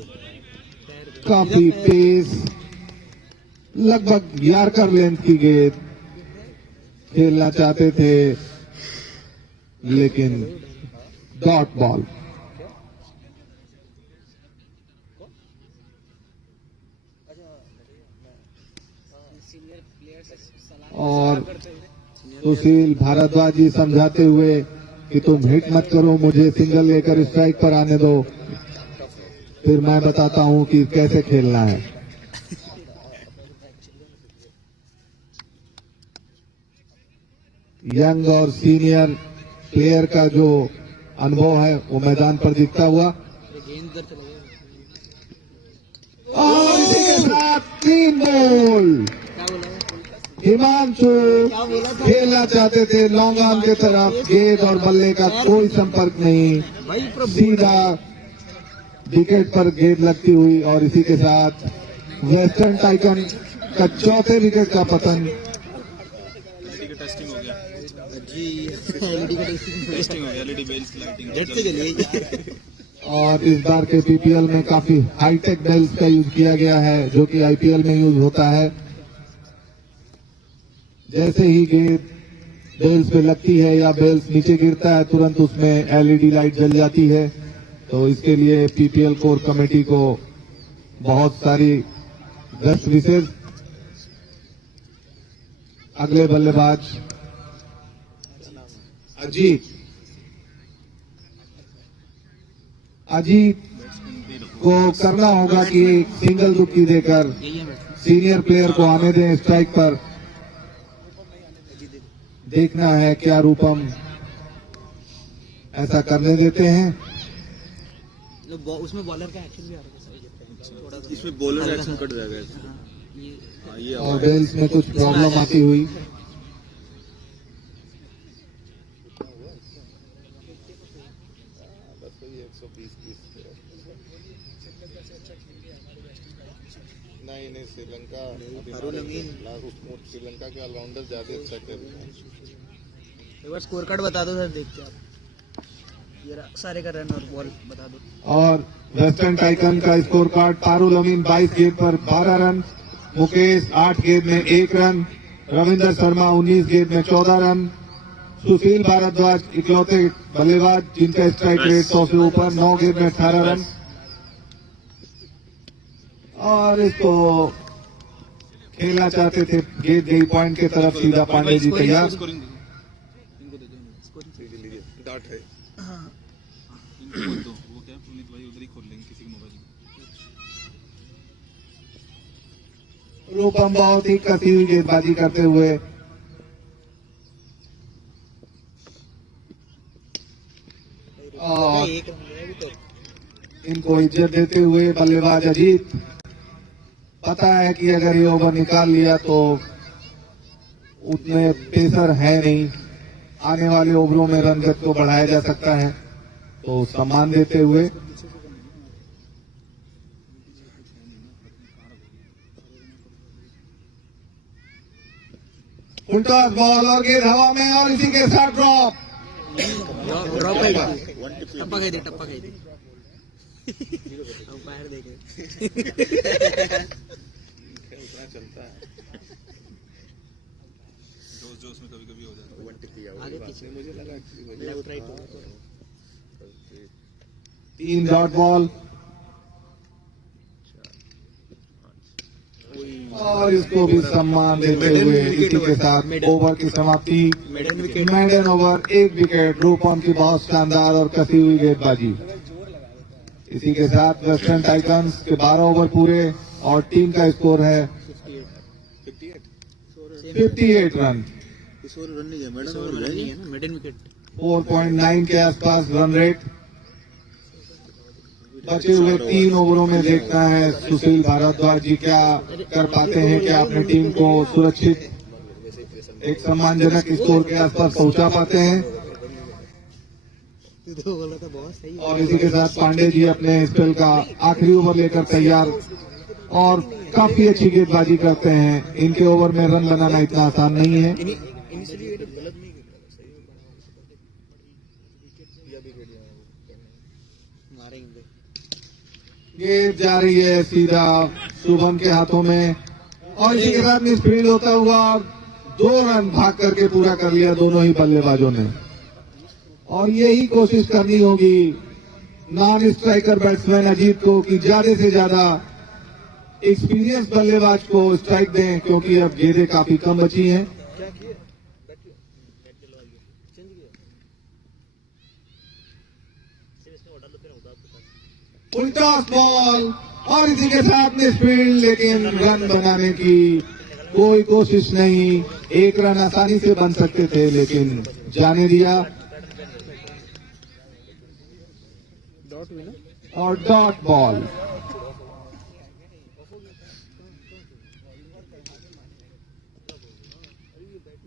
पैर काफी तेज, लगभग यार्कर लेंथ की गेंद खेलना चाहते थे, लेकिन डॉट बॉल। और सुशील भारद्वाज जी समझाते हुए कि तुम हिट मत करो, मुझे सिंगल लेकर स्ट्राइक पर आने दो, फिर मैं बताता हूं कि कैसे खेलना है। यंग और सीनियर प्लेयर का जो अनुभव है वो मैदान पर दिखता हुआ। गेंद इधर चला गया। और इसी के साथ 3 बॉल। क्या बोला? हिमांशु खेलना चाहते थे लॉन्ग ऑन की तरफ, गेंद और बल्ले का कोई संपर्क नहीं, भाई प्रभु सीधा विकेट पर गेंद लगती हुई। और इसी के साथ वेस्टर्न टाइकन का चौथे विकेट का पतन। टेस्टिंग हो गया, जी एलईडी का टेस्टिंग हो गया, एलईडी बेल्स की लाइटिंग डेट से चलिए। और इस बार के पीपीएल में काफी हाईटेक बेल्स का यूज किया गया है, जो कि आईपीएल में यूज होता है। जैसे ही गेंद बेल्स पे लगती है या बेल्स नीचे गिरता है, तुरंत उसमें एलईडी लाइट जल जाती है। तो इसके लिए पीपीएल कोर कमेटी को बहुत सारी गश्त विशेष। अगले बल्लेबाज अजीत को करना होगा कि सिंगल दुक्की देकर सीनियर प्लेयर को आने दें स्ट्राइक पर। देखना है क्या रूपम ऐसा करने देते हैं। उसमें बॉलर का एक्शन भी आ रहा है थोड़ा सा। इसमें बॉलर एक्शन कट जाएगा। ये हाँ, ये और बेल्स में कुछ प्रॉब्लम आती हुई। नहीं श्रीलंका श्रीलंका के ऑलराउंडर ज्यादा अच्छा खेल रहे हैं। एक बार स्कोर कार्ड बता दो सर, देखते आप ये सारे का रन और बॉल बता दो। और वेस्टर्न टाइकन का स्कोर कार्ड: पारुल अमीन 22 गेंद पर 12 रन, मुकेश 8 गेंद में 1 रन, रविंदर शर्मा 19 गेंद में 14 रन, सुशील भारद्वाज इकलौते बल्लेबाज जिनका स्ट्राइक रेट 100 से ऊपर, 9 गेंद में 18 रन। और इसको खेलना चाहते थे, गेंद गई पॉइंट की तरफ, सीधा पांडे जी तैयार। डाट है इनको बोल दो, वो क्या पुनीत भाई उधर ही खोल लेंगे किसी के मोबाइल में। रूपम बहुत ही कसी हुई गेंदबाजी करते हुए और इनको इज्जत देते हुए बल्लेबाज अजीत, पता है कि अगर ये ओवर निकाल लिया तो उतने पेसर है नहीं, आने वाले ओवरों में रन गति को बढ़ाया जा सकता है, तो सम्मान देते हुए उल्टा बॉल और गेंद हवा में, और इसी के साथ ड्रॉप। ड्रॉप है, टप्पा गई थी, टप्पा गई थी। अंपायर देखे उतना चलता है, जोश में कभी कभी हो जाता है। आगे पीछे मुझे लगा लेफ्ट राइट 3 डॉट बॉल। और इसको भी सम्मान देते हुए इसी के साथ ओवर की समाप्ति। Maiden over, 1 wicket. रूपम की बहुत शानदार और कसी हुई गेंदबाजी। इसी के साथ वेस्टर्न टाइटंस के 12 ओवर पूरे और टीम का स्कोर है 58 रन। रन नहीं है मैडम, रन नहीं है ना, मिडिल विकेट। 4.9 के आसपास रन रेट। बचे हुए 3 ओवरों में देखना है सुशील भारद्वाज जी क्या कर पाते हैं, क्या अपनी टीम को सुरक्षित एक सम्मानजनक स्कोर के आसपास पहुंचा पाते हैं। और इसी के साथ पांडे जी अपने स्पेल का आखिरी ओवर लेकर तैयार और काफी अच्छी गेंदबाजी करते हैं। इनके ओवर में रन बनाना इतना आसान नहीं है। गेंद जा रही है सीधा शुभम के हाथों में और इसी के साथ मिसफील्ड होता हुआ 2 रन भाग करके पूरा कर लिया दोनों ही बल्लेबाजों ने। और यही कोशिश करनी होगी नॉन स्ट्राइकर बैट्समैन अजीत को कि ज्यादा से ज्यादा एक्सपीरियंस बल्लेबाज को स्ट्राइक दें, क्योंकि अब गेंदें काफी कम बची हैं। उल्टा बॉल और इसी के साथ मिसफील्ड, लेकिन रन बनाने की कोई कोशिश नहीं। 1 रन आसानी से बन सकते थे लेकिन जाने दिया। और डॉट बॉल।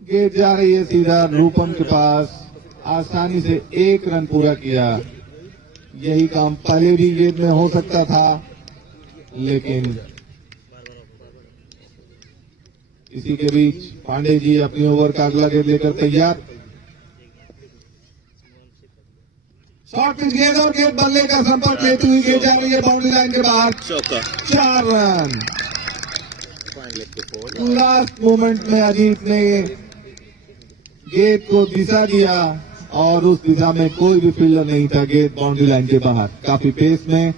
गेंद जा रही है सीधा रूपम के पास, आसानी से 1 रन पूरा किया। यही काम पहले भी गेंद में हो सकता था लेकिन इसी के बीच पांडे जी अपनी ओवर का अगला गेंद लेकर तैयार। शॉर्ट पिच गेंद और गेंद बल्ले का संपर्क लेती हुई गेंद जा रही है बाउंड्री लाइन के बाहर। 4 रन। लास्ट मोमेंट में अजीत ने गेंद को दिशा दिया और उस दिशा में कोई भी फील्डर नहीं था। गेंद बाउंड्री लाइन के बाहर। काफी पेस में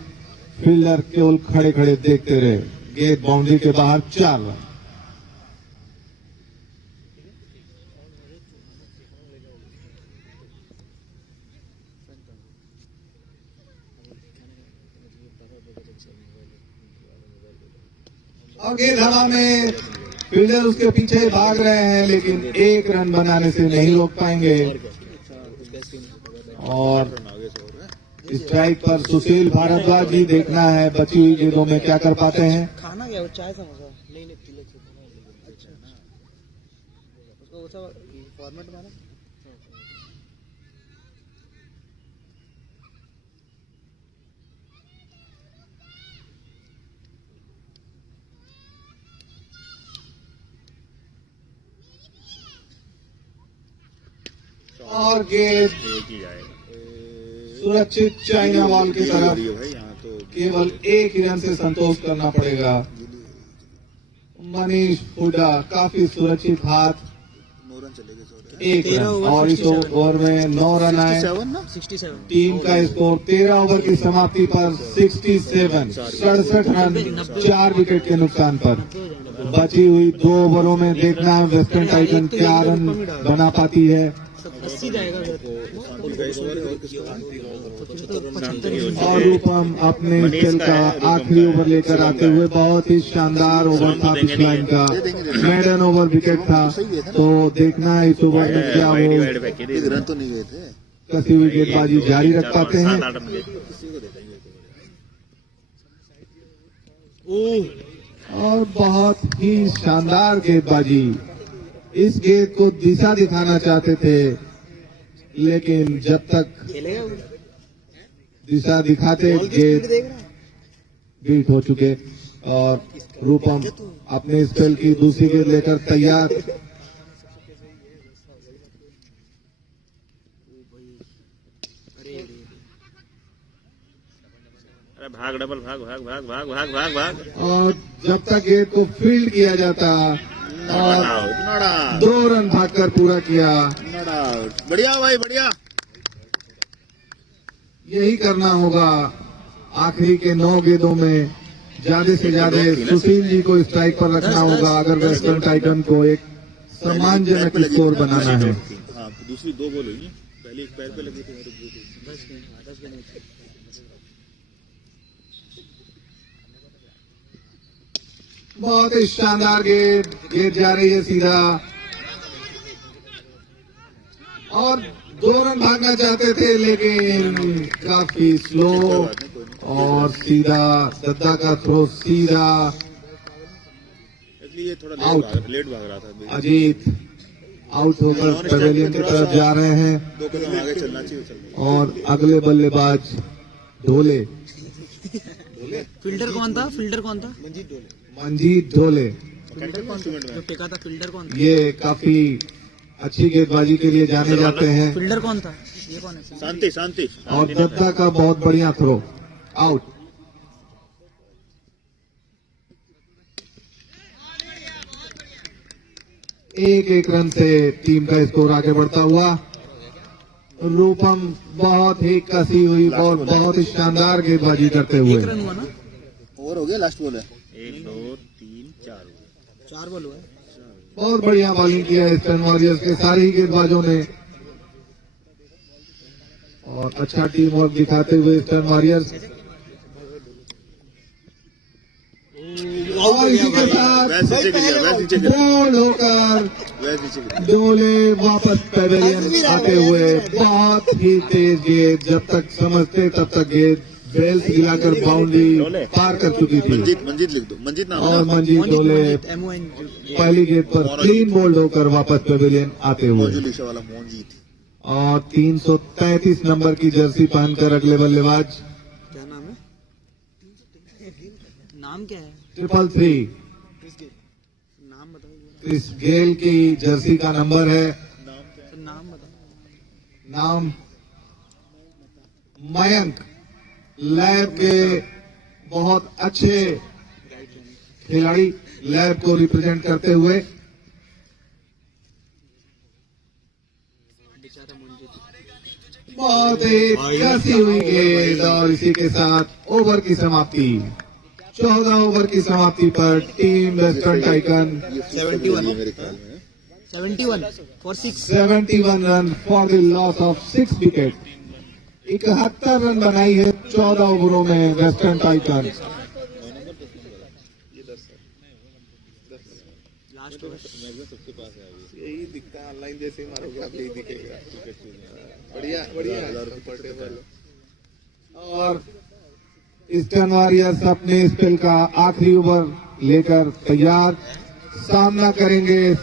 फील्डर केवल खड़े खड़े देखते रहे। गेंद बाउंड्री के बाहर। 4 रन। और गेंद हवा में, फील्डर उसके पीछे भाग रहे हैं लेकिन 1 रन बनाने से नहीं रोक पाएंगे। और स्ट्राइक पर सुशील भारद्वाज जी देखना है बची हुई गेंदों में क्या कर पाते हैं। खाना क्या, चाय समोसा? नहीं तिलक से। अच्छा, उसको फॉर्मेट मारा। और गेंद सुरक्षित चाइना बॉल की तरफ। केवल 1 ही रन से संतोष करना पड़ेगा। मनीष हुड्डा काफी सुरक्षित हाथ। 1 रन और इस ओवर में 9 रन आए। 67। टीम का स्कोर 13 ओवर की समाप्ति पर 67 रन 4 विकेट के नुकसान पर। बची हुई 2 ओवरों में देखना है वेस्टर्न टाइटन क्या रन बना पाती है। 80 जाएगा। और रूपम अपने स्पेल का आखिरी ओवर लेकर आते हुए बहुत ही शानदार ओवर था पिच लाइन का। मेडन ओवर विकेट था तो देखना है इस ओवर में क्या हो। रन तो नहीं गए थे। कसी हुई गेंदबाजी जारी रख पाते हैं। और बहुत ही शानदार गेंदबाजी। इस गेंद को दिशा दिखाना चाहते थे लेकिन जब तक दिशा दिखाते गेंद बीट हो चुके। और रूपम अपने स्पेल की दूसरी गेंद लेकर तैयार। अरे भाग डबल भाग भाग भाग भाग भाग भाग भाग। और जब तक गेंद को फील्ड किया जाता और 2 रन भागकर पूरा किया। बढ़िया भाई बढ़िया। यही करना होगा आखिरी के 9 गेंदों में ज्यादा से ज्यादा सुशील जी को स्ट्राइक पर रखना होगा अगर वेस्टर्न टाइटन को एक सम्मानजनक स्कोर बनाना है। हाँ दूसरी 2 बॉल हुई, पहले एक पैर पे लगी थी मेरे 10 गेंद बहुत ही शानदार गेंद जा रही है सीधा, और 2 रन भागना चाहते थे लेकिन काफी स्लो और सीधा दद्दा का थ्रो सीधा ये थोड़ा आउट। लेट भाग रहा था। अजीत आउट होकर पवेलियन की तरफ जा रहे हैं 2 कदम आगे चलना चाहिए। और अगले बल्लेबाज ढोले, फील्डर कौन था? मंजीत ढोले। जो टेका था फील्डर कौन था? ये काफी अच्छी गेंदबाजी के लिए जाने जाते हैं। फील्डर कौन था? ये कौन है? शांति और दत्ता का बहुत बढ़िया थ्रो, आउट। एक रन से टीम का स्कोर आगे बढ़ता हुआ। रूपम बहुत ही कसी हुई और बहुत ही शानदार गेंदबाजी करते हुए। 1 रन हुआ ना? ओवर हो गया, लास्ट बॉल है। 1 2 3 4 बॉल हुआ है। बहुत बढ़िया बॉलिंग किया ईस्टर्न वॉरियर्स के सारे ही गेंदबाजों ने, और अच्छा टीम वर्क दिखाते हुए ईस्टर्न वॉरियर्स। और इसी के साथ बोल्ड होकर डोले वापस पेवेलियन आते हुए। बहुत ही तेज गेंद, जब तक समझते तब तक गेंद बेल से गिराकर बाउंड्री पार कर चुकी थी। मंजीत लिख दो, मंजीत नाम। और मंजीत डोले पहली गेंद पर क्लीन बोल्ड होकर वापस पेवेलियन आते हुए। वाला मोहनजीत। और 333 नंबर की जर्सी पहनकर अगले बल्लेबाज। क्या नाम है? नाम क्या है? 333 नाम बताओ। क्रिस गेल की जर्सी का नंबर है। नाम बताओ। नाम मयंक, लैब के बहुत अच्छे खिलाड़ी, लैब को रिप्रेजेंट करते हुए। बहुत ही कसी हुई गेंद, और इसी के साथ ओवर की समाप्ति। 14 ओवर की समाप्ति पर team western Titan 71 run for the loss of 6 wicket. 71 run बनाई है 14 ओवरों में वेस्टर्न टाइटन। यही दिखता है ऑनलाइन, जैसे ही मारोगे आप यही दिखेगा। बढ़िया बढ़िया। और ईस्टर्न वॉरियर्स अपने स्पेल का आखिरी ओवर लेकर तैयार, सामना करेंगे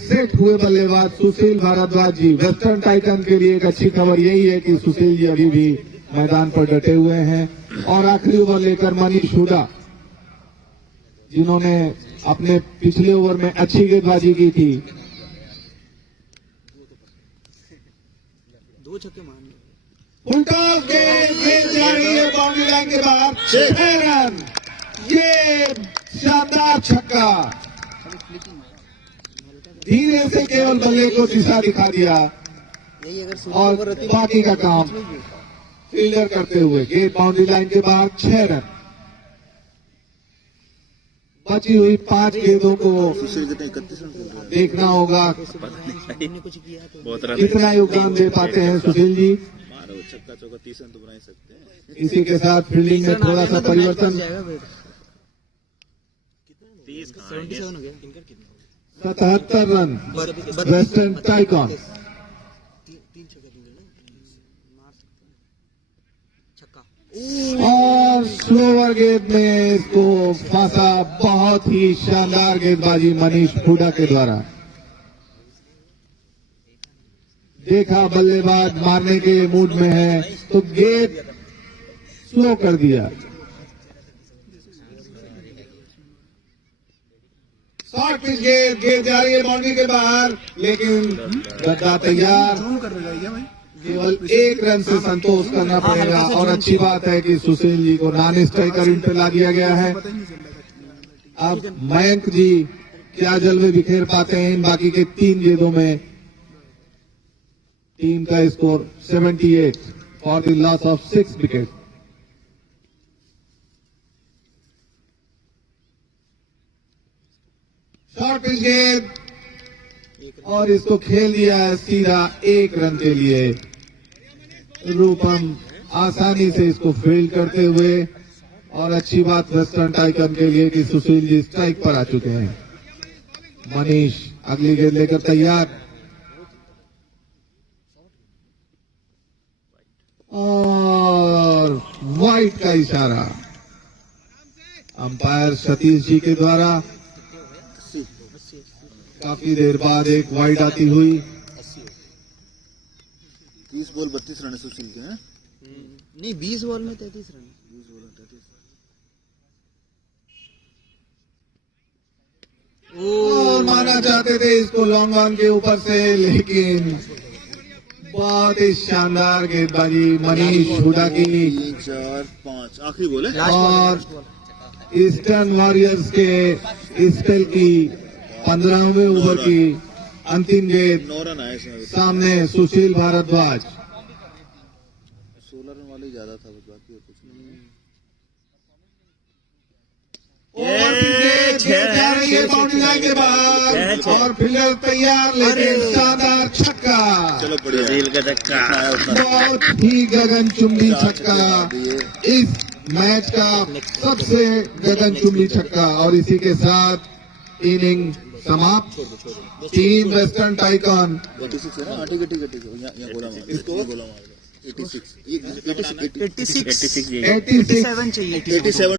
सेट हुए बल्लेबाज सुशील भारद्वाज जी। वेस्टर्न टाइटन के लिए एक अच्छी खबर यही है कि सुशील जी अभी भी मैदान पर डटे हुए हैं। और आखिरी ओवर लेकर मनीष हुडा, जिन्होंने अपने पिछले ओवर में अच्छी गेंदबाजी की थी। 2 छक्के मारने। उल्टा गेंद जा रही है बाउंड्री लाइन के बाहर, 6 रन। ये शानदार छक्का, धीरे से केवल बल्ले को दिशा दिखा दिया, यही अगर और बाकी का काम फील्डर करते हुए। गेंद बाउंड्री लाइन के बाहर, 6 रन। बची हुई 5 गेंदों को देखना होगा कुछ किया तो कितना योगदान दे पाते हैं सुशील जी। मारो छक्का चौका 30 रन तो बना ही सकते हैं। इसी के साथ फील्डिंग में थोड़ा सा परिवर्तन। 77 हो गया। 77 रन वेस्टर्न टाइटन। और स्लोवर गेंद में इसको फंसा, बहुत ही शानदार गेंदबाजी मनीष हुडा के द्वारा। देखा बल्लेबाज मारने के मूड में है तो गेंद स्लो कर दिया। शॉर्ट पिच गेंद जा रही है बाउंड्री के बाहर, लेकिन गड्ढा तैयार। केवल 1 रन से संतोष करना पड़ेगा। और अच्छी बात है कि सुशील जी को नॉन स्ट्राइकर इन पे ला दिया गया है। अब मयंक जी क्या जलवे बिखेर पाते हैं इन बाकी के 3 गेंदों में। टीम का score 78 for the loss of 6 wicket. Short pitch गेंद और इसको खेल दिया सीधा 1 रन के लिए। रूपम आसानी से इसको फील्ड करते हुए, और अच्छी बात वेस्टर्न टाइकन के लिए कि सुशील जी स्ट्राइक पर आ चुके हैं। मनीष अगली गेंद लेकर तैयार, और वाइड का इशारा अंपायर सतीश जी के द्वारा। काफी देर बाद एक वाइड आती हुई। 30 बॉल 32 रन है सुशील के हैं। नहीं 20 बॉल में 33 रन। 20 बॉल में 33। और माना चाहते थे इसको लॉन्ग ऑन के ऊपर से, लेकिन बहुत ही शानदार गेंदबाजी मनीष हुडा की। 3 4 5 आखिरी बॉल है। और ईस्टर्न वॉरियर्स के स्पेल की 15वें ओवर की अंतिम गेंद 9 रन आए इसमें। सामने सुशील भारद्वाज। 16 रन वाले ही ज्यादा था, बाकी और कुछ नहीं। जा रही है बाउंड्री लाइन के बाद, और फील्डर तैयार, लेकिन शानदार छक्का। चलो बढ़िया। बहुत ही गगनचुंबी छक्का, इस मैच का सबसे गगनचुंबी छक्का। और इसी के साथ इनिंग समाप्त। टीम वेस्टर्न टाइकॉन 86 है ना। ठीक है ठीक है ठीक है। यहाँ गोला मार, इसको गोला मार। 86 87 चाहिए। 87।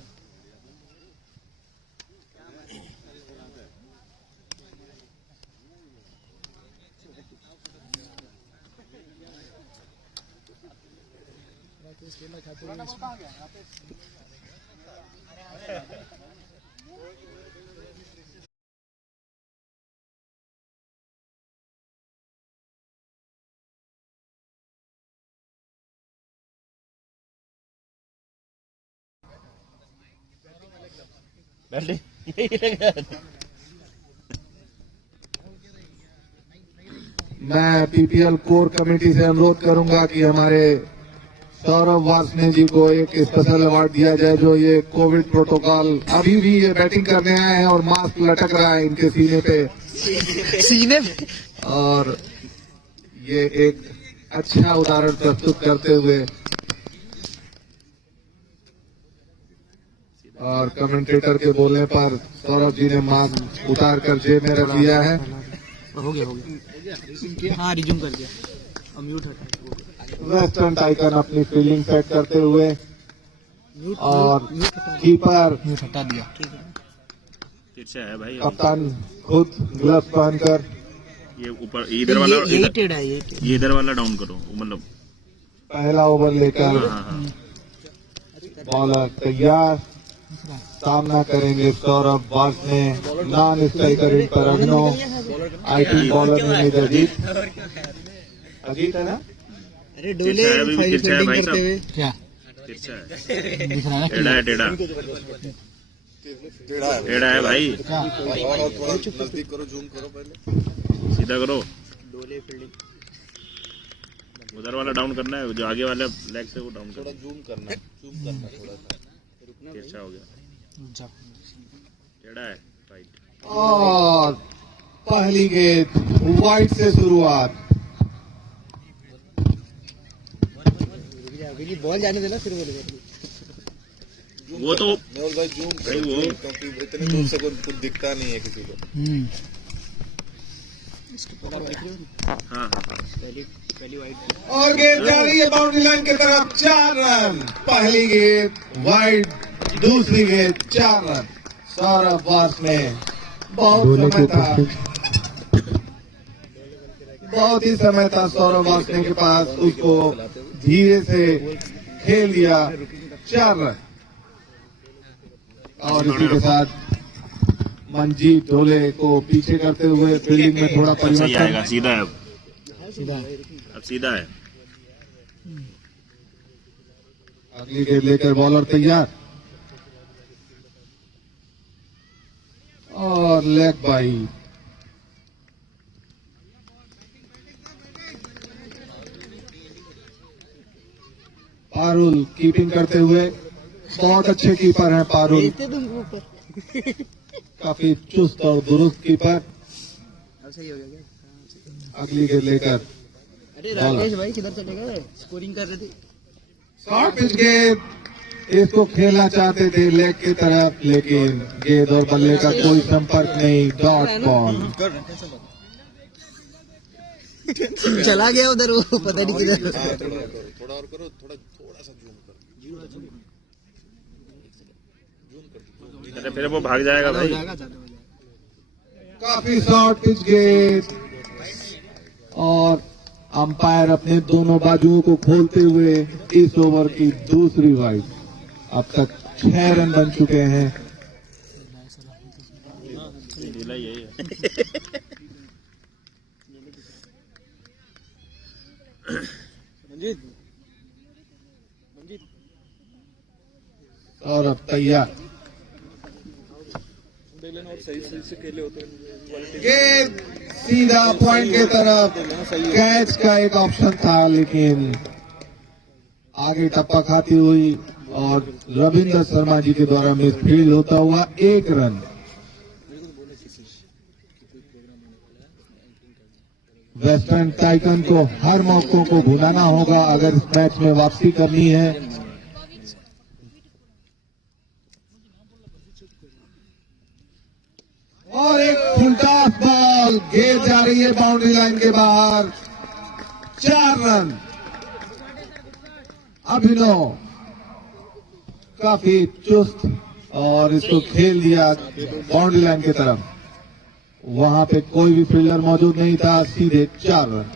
मैं पीपीएल कोर कमेटी से अनुरोध करूंगा कि हमारे सौरभ वासने जी को एक स्पेशल अवार्ड दिया जाए, जो ये कोविड प्रोटोकॉल, अभी भी ये बैटिंग करने आए हैं और मास्क लटक रहा है इनके सीने पे। और ये एक अच्छा उदाहरण प्रस्तुत करते हुए, और कमेंटेटर के बोलने पर सौरभ जी ने मास्क उतार कर जेब में रख दिया है। हो गया। हाँ रिज्यूम कर दिया। अब म्यूट हटा। वेस्टर्न टाइकन अपनी फील्डिंग सेट करते हुए, और कीपर म्यूट हटा दिया। तिरछा है भाई। कप्तान खुद ग्लव्स पहनकर। ये ऊपर इधर वाला, यही टेढ़ा है ये इधर वाला डाउन करो, मतलब पहला ओवर लेकर बॉलर तैयार। सामना करेंगे सौरभ वासने, नॉन स्ट्राइकर इन पर अभिनव, आईटी बॉलर में मेजर अजीत है ना। अरे डोले फील्डिंग करते हुए क्या तिरछा है, दिख रहा है ना। टेढ़ा टेढ़ा है भाई। नजदीक करो, जूम करो, पहले सीधा करो। डोले फील्डिंग उधर वाला डाउन करना है, जो आगे वाला लेग से वो डाउन थोड़ा करना जूम करना, जूम करना थोड़ा सा। है। तिरछा हो गया, टेढ़ा है राइट। और पहली गेंद वाइड से शुरुआत। अभी बॉल जाने देना, फिर बोलेगा। वो तो मेहुल भाई जूम भाई वो क्योंकि इतने दूर से कुछ दिखता नहीं है किसी को। हाँ पहली वाइड। और गेंद जा रही है बाउंड्री लाइन की तरफ, 4 रन। पहली गेंद वाइड, दूसरी गेंद 4 रन। सौरभ वासने बहुत ही समय था सौरभ वासने के पास, उसको धीरे से खेल दिया, 4 रन। और इसी के साथ मंजीत ढोले को पीछे करते हुए फील्डिंग में थोड़ा सही आएगा। परिवर्तन। सीधा है अब सीधा है। अगली गेंद लेकर बॉलर तैयार, और लेग बाई। पारुल कीपिंग करते हुए, बहुत अच्छे कीपर हैं पारुल। काफी चुस्त और दुरुस्त कीपर अब सही हो गया क्या? अगली गेंद लेकर अरे राकेश भाई किधर चले गए? स्कोरिंग कर रहे थे। शॉर्ट पिच गेंद इसको खेलना चाहते थे लेग की तरफ, लेकिन गेंद और बल्ले का कोई संपर्क नहीं। Dot ball. चला गया उधर, वो पता नहीं किधर। थोड़ा और करो, थोड़ा सा जूम करो। अरे फिर वो भाग जाएगा भाई। काफी शॉर्ट पिच गेंद और अंपायर अपने दोनों बाजुओं को खोलते हुए इस ओवर की दूसरी वाइड। अब तक 6 रन बन चुके हैं। ढीला यही है। और अब तैयार और सही से खेले होते हैं। गेंद सीधा पॉइंट की तरफ। कैच का एक ऑप्शन था, लेकिन आगे टप्पा खाती हुई और रविंद्र शर्मा जी के द्वारा मिसफील्ड होता हुआ 1 रन। वेस्टर्न टाइटन को हर मौकों को भुनाना होगा अगर इस मैच में वापसी करनी है। और एक फुल टॉस बॉल, गेंद जा रही है बाउंड्री लाइन के बाहर। 4 रन। अभिनव काफी चुस्त और इसको खेल दिया बाउंड्री लाइन की तरफ। वहां पे कोई भी फील्डर मौजूद नहीं था, सीधे 4 रन।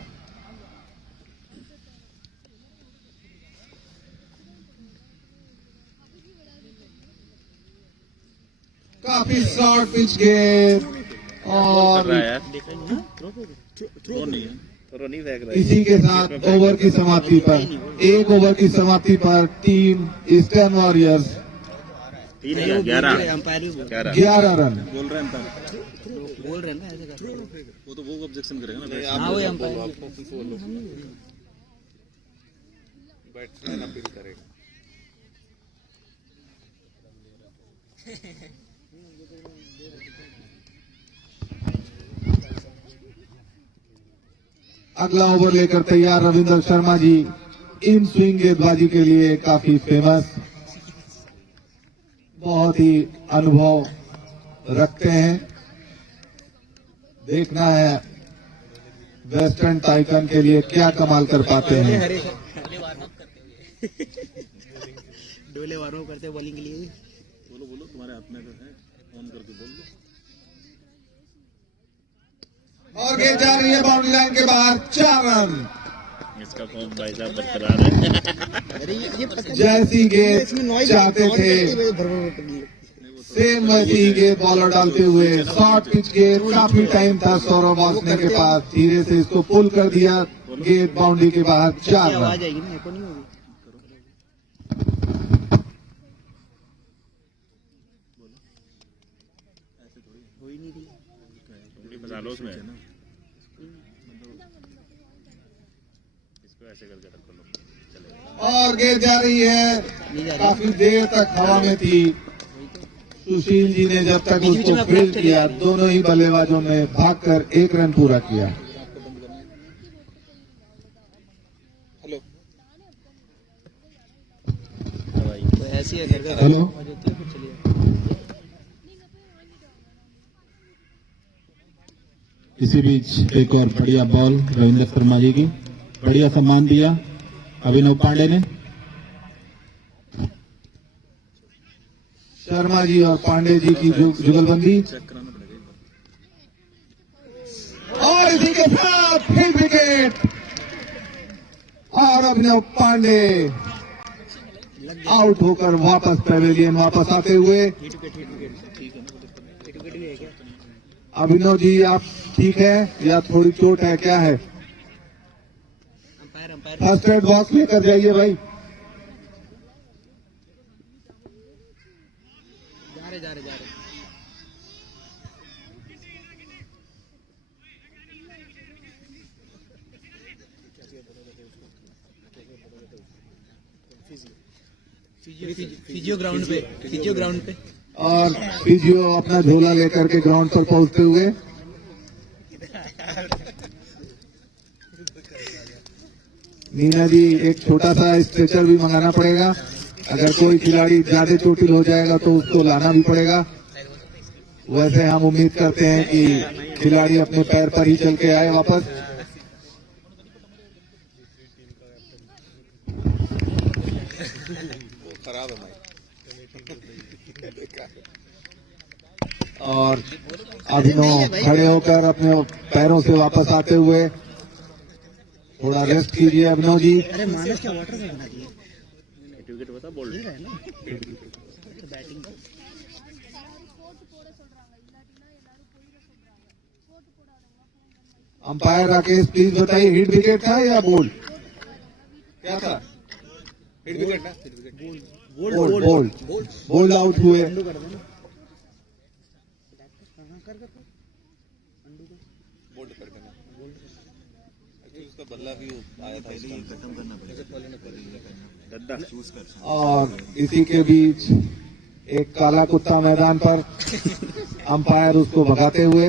काफी शॉर्ट पिच गेंद और थ्रो नहीं है, थ्रो नहीं फेंक रहा है। इसी के साथ ओवर की समाप्ति पर, 1 ओवर की समाप्ति पर टीम ईस्टर्न वॉरियर्स 11 11 रन। बोल रहे हैं बोल रहे हैं ना ऐसे कर। वो तो वो ऑब्जेक्शन करेगा ना। हाँ वो अंपायर बैट्समैन अपील करेगा। अगला ओवर लेकर तैयार रविंद्र शर्मा जी। इन स्विंग गेंदबाजी के लिए काफी फेमस, बहुत ही अनुभव रखते हैं। देखना है वेस्टर्न टाइटन के लिए क्या कमाल कर पाते हैं। डोले वारों करते बॉलिंग के लिए। बोलो बोलो, तुम्हारे हाथ में है, ऑन करके बोल दो। और गेंद जा रही है बाउंड्री लाइन के बाहर। 4 रन। इसका फॉर्म भाई साहब बरकरार है। अरे ये जैसी गेंद चाहते थे सेम वैसी ही गेंद बॉलर डालते हुए। शॉर्ट पिच गेंद, काफी टाइम था सौरभ वासने के पास, धीरे से इसको पुल कर दिया। गेंद बाउंड्री के बाहर। 4 रन। आवाज आएगी ना, एको नहीं होगी। हो ही नहीं रही। फंसा लो उसमें, इसको ऐसे करके रखो लो, चलेगा। और गेंद जा रही है, काफी देर तक हवा में थी। सुशील जी ने जब तक उसको फील्ड किया, दोनों ही बल्लेबाजों ने भागकर 1 रन पूरा किया। हेलो तो ऐसी है करके हेलो। आवाज होती है, फिर चलिए। इसी बीच एक और बढ़िया बॉल रविंद्र शर्मा जी की, बढ़िया सम्मान दिया अभिनव पांडे ने। शर्मा जी और पांडे जी की जुगलबंदी। और इसी के साथ फिर विकेट और अभिनव पांडे आउट होकर वापस पेवेलियन वापस आते हुए। अभिनव जी आप ठीक है या थोड़ी चोट है, क्या है? अंपायर फर्स्ट एड बॉक्स लेकर जाइए भाई। जा रहे फिजियो ग्राउंड पे और फिजियो अपना झोला लेकर के ग्राउंड पर पहुंचते हुए मीना जी एक छोटा सा स्ट्रेचर भी मंगाना पड़ेगा। अगर कोई खिलाड़ी ज्यादा चोटिल हो जाएगा तो उसको लाना भी पड़ेगा। वैसे हम उम्मीद करते हैं कि खिलाड़ी अपने पैर पर ही चल के आए वापस। खराब है भाई। और अभिनव खड़े होकर अपने पैरों से वापस आते हुए थोड़ा रेस्ट कीजिए अभिनव जी। अरे मानस क्या वाटर से बना दिए विकेट बता बोल है ना बैटिंग अंपायर राकेश प्लीज बताइए हिट विकेट था या बोल्ड? क्या था? हिट विकेट ना? बोल्ड आउट हुए। अंडू कर देना बोल्ड कर देना। एक्चुअली उसका बदला भी आया था इस टाइम खत्म करना पड़ेगा। और इसी के बीच एक काला कुत्ता मैदान पर अंपायर उसको भगाते हुए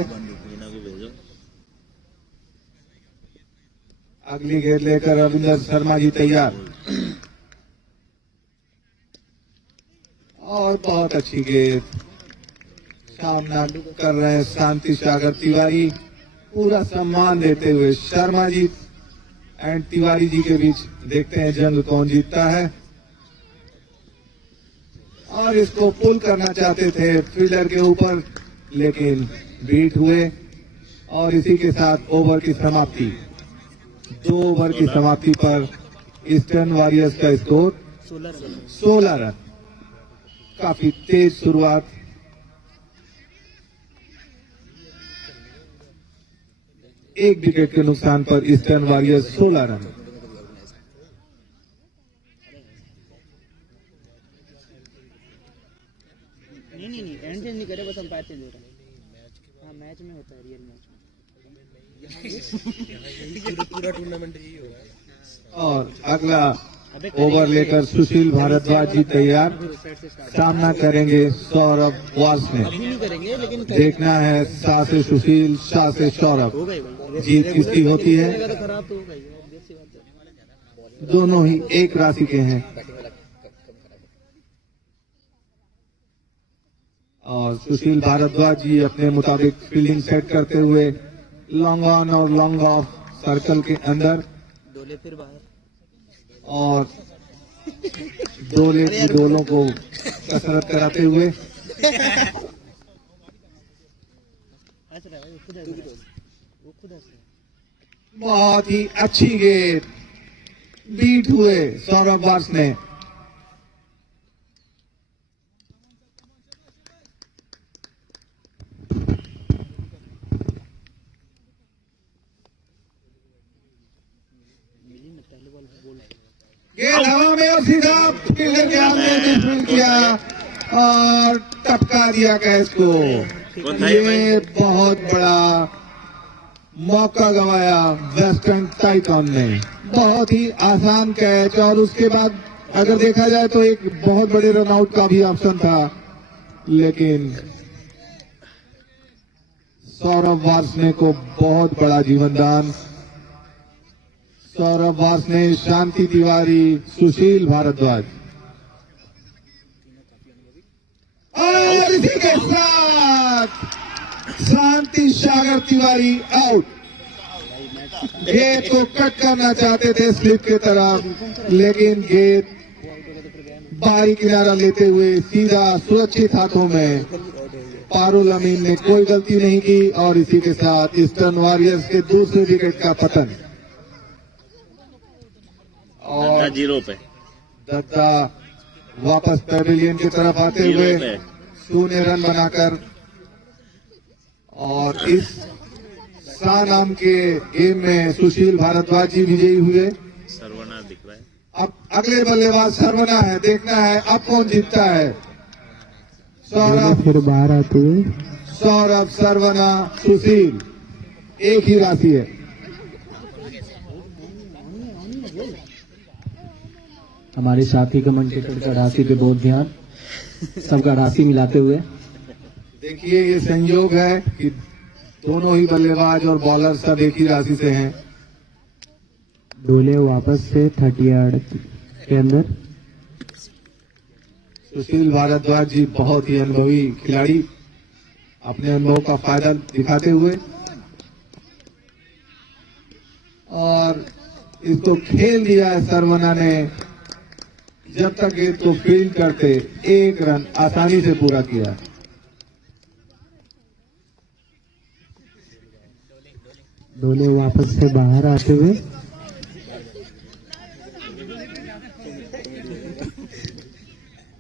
अगली गेंद लेकर रविंद्र शर्मा जी तैयार। और बहुत अच्छी गेंद सामना कर रहे हैं शांति सागर तिवारी। पूरा सम्मान देते हुए शर्मा जी एंड तिवारी जी के बीच देखते हैं जंग कौन जीतता है। और इसको पुल करना चाहते थे फील्डर के ऊपर लेकिन बीट हुए। और इसी के साथ ओवर की समाप्ति। 2 ओवर की समाप्ति पर ईस्टर्न वॉरियर्स का स्कोर 16 रन। काफी तेज शुरुआत। एक विकेट के नुकसान पर ईस्टर्न वॉरियर्स 16 रन। नहीं एंड चेंज नहीं करे बस अंपायर चेंज हो रहा है। हाँ मैच में होता है रियल मैच में पूरा टूर्नामेंट ही होगा। और अगला ओवर लेकर सुशील भारद्वाज जी तैयार। सामना करेंगे सौरभ वास ने। अभी नहीं करेंगे लेकिन देखना है शाह से सुशील, शाह से सौरभ। हो गई भाई जीत किसकी होती है? अगर खराब तो हो गई obvious सी बात है। दोनों ही एक राशि के हैं। और सुशील भारद्वाज जी अपने मुताबिक फील्डिंग सेट करते हुए लॉन्ग ऑन और लॉन्ग ऑफ सर्कल के अंदर डोले फिर बाहर और डोले की डोलों को कसरत कराते हुए हंस रहा है वो खुद हंस रहा है। बहुत ही अच्छी गेंद बीट हुए सौरभ वास ने। गेंद हवा में और सीधा फील्डर के हाथ में मिसफील्ड किया और टपका दिया कैच को। ये बहुत बड़ा मौका गंवाया वेस्टर्न टाइटन ने। बहुत ही आसान कैच और उसके बाद अगर देखा जाए तो एक बहुत बड़े रनआउट का भी ऑप्शन था लेकिन सौरभ वासने को बहुत बड़ा जीवनदान। सौरभ वासने, शांति तिवारी, सुशील भारद्वाज और इसी के साथ शांति सागर तिवारी आउट। गेंद को कट करना चाहते थे स्लिप के तरफ लेकिन गेंद बाहरी किनारा लेते हुए सीधा सुरक्षित हाथों में। पारुल अमीन ने कोई गलती नहीं की और इसी के साथ ईस्टर्न वॉरियर्स के दूसरे विकेट का पतन। और 0 पे दत्ता वापस पैवेलियन की तरफ आते हुए 0 रन बनाकर और इस शाह नाम के गेम में सुशील भारद्वाज जी विजयी हुए। सर्वना दिख रहा है। अब अगले बल्लेबाज सर्वना है। देखना है अब कौन जीतता है। सौरभ फिर बाहर आते हुए सौरभ, सर्वना, सुशील एक ही राशि है। हमारे साथी कमेंटेटर का राशि पे बहुत ध्यान। सबका राशि मिलाते हुए। देखिए ये संयोग है कि दोनों ही बल्लेबाज और बॉलर सब एक ही राशि से हैं। डोले वापस से 30 यार्ड के अंदर। सुशील भारद्वाज जी बहुत ही अनुभवी खिलाड़ी, अपने अनुभव का फायदा दिखाते हुए और इसको खेल दिया है सरवना ने। जब तक गेंद को फील्ड करते 1 रन आसानी से पूरा किया। डोले वापस से बाहर आते हुए।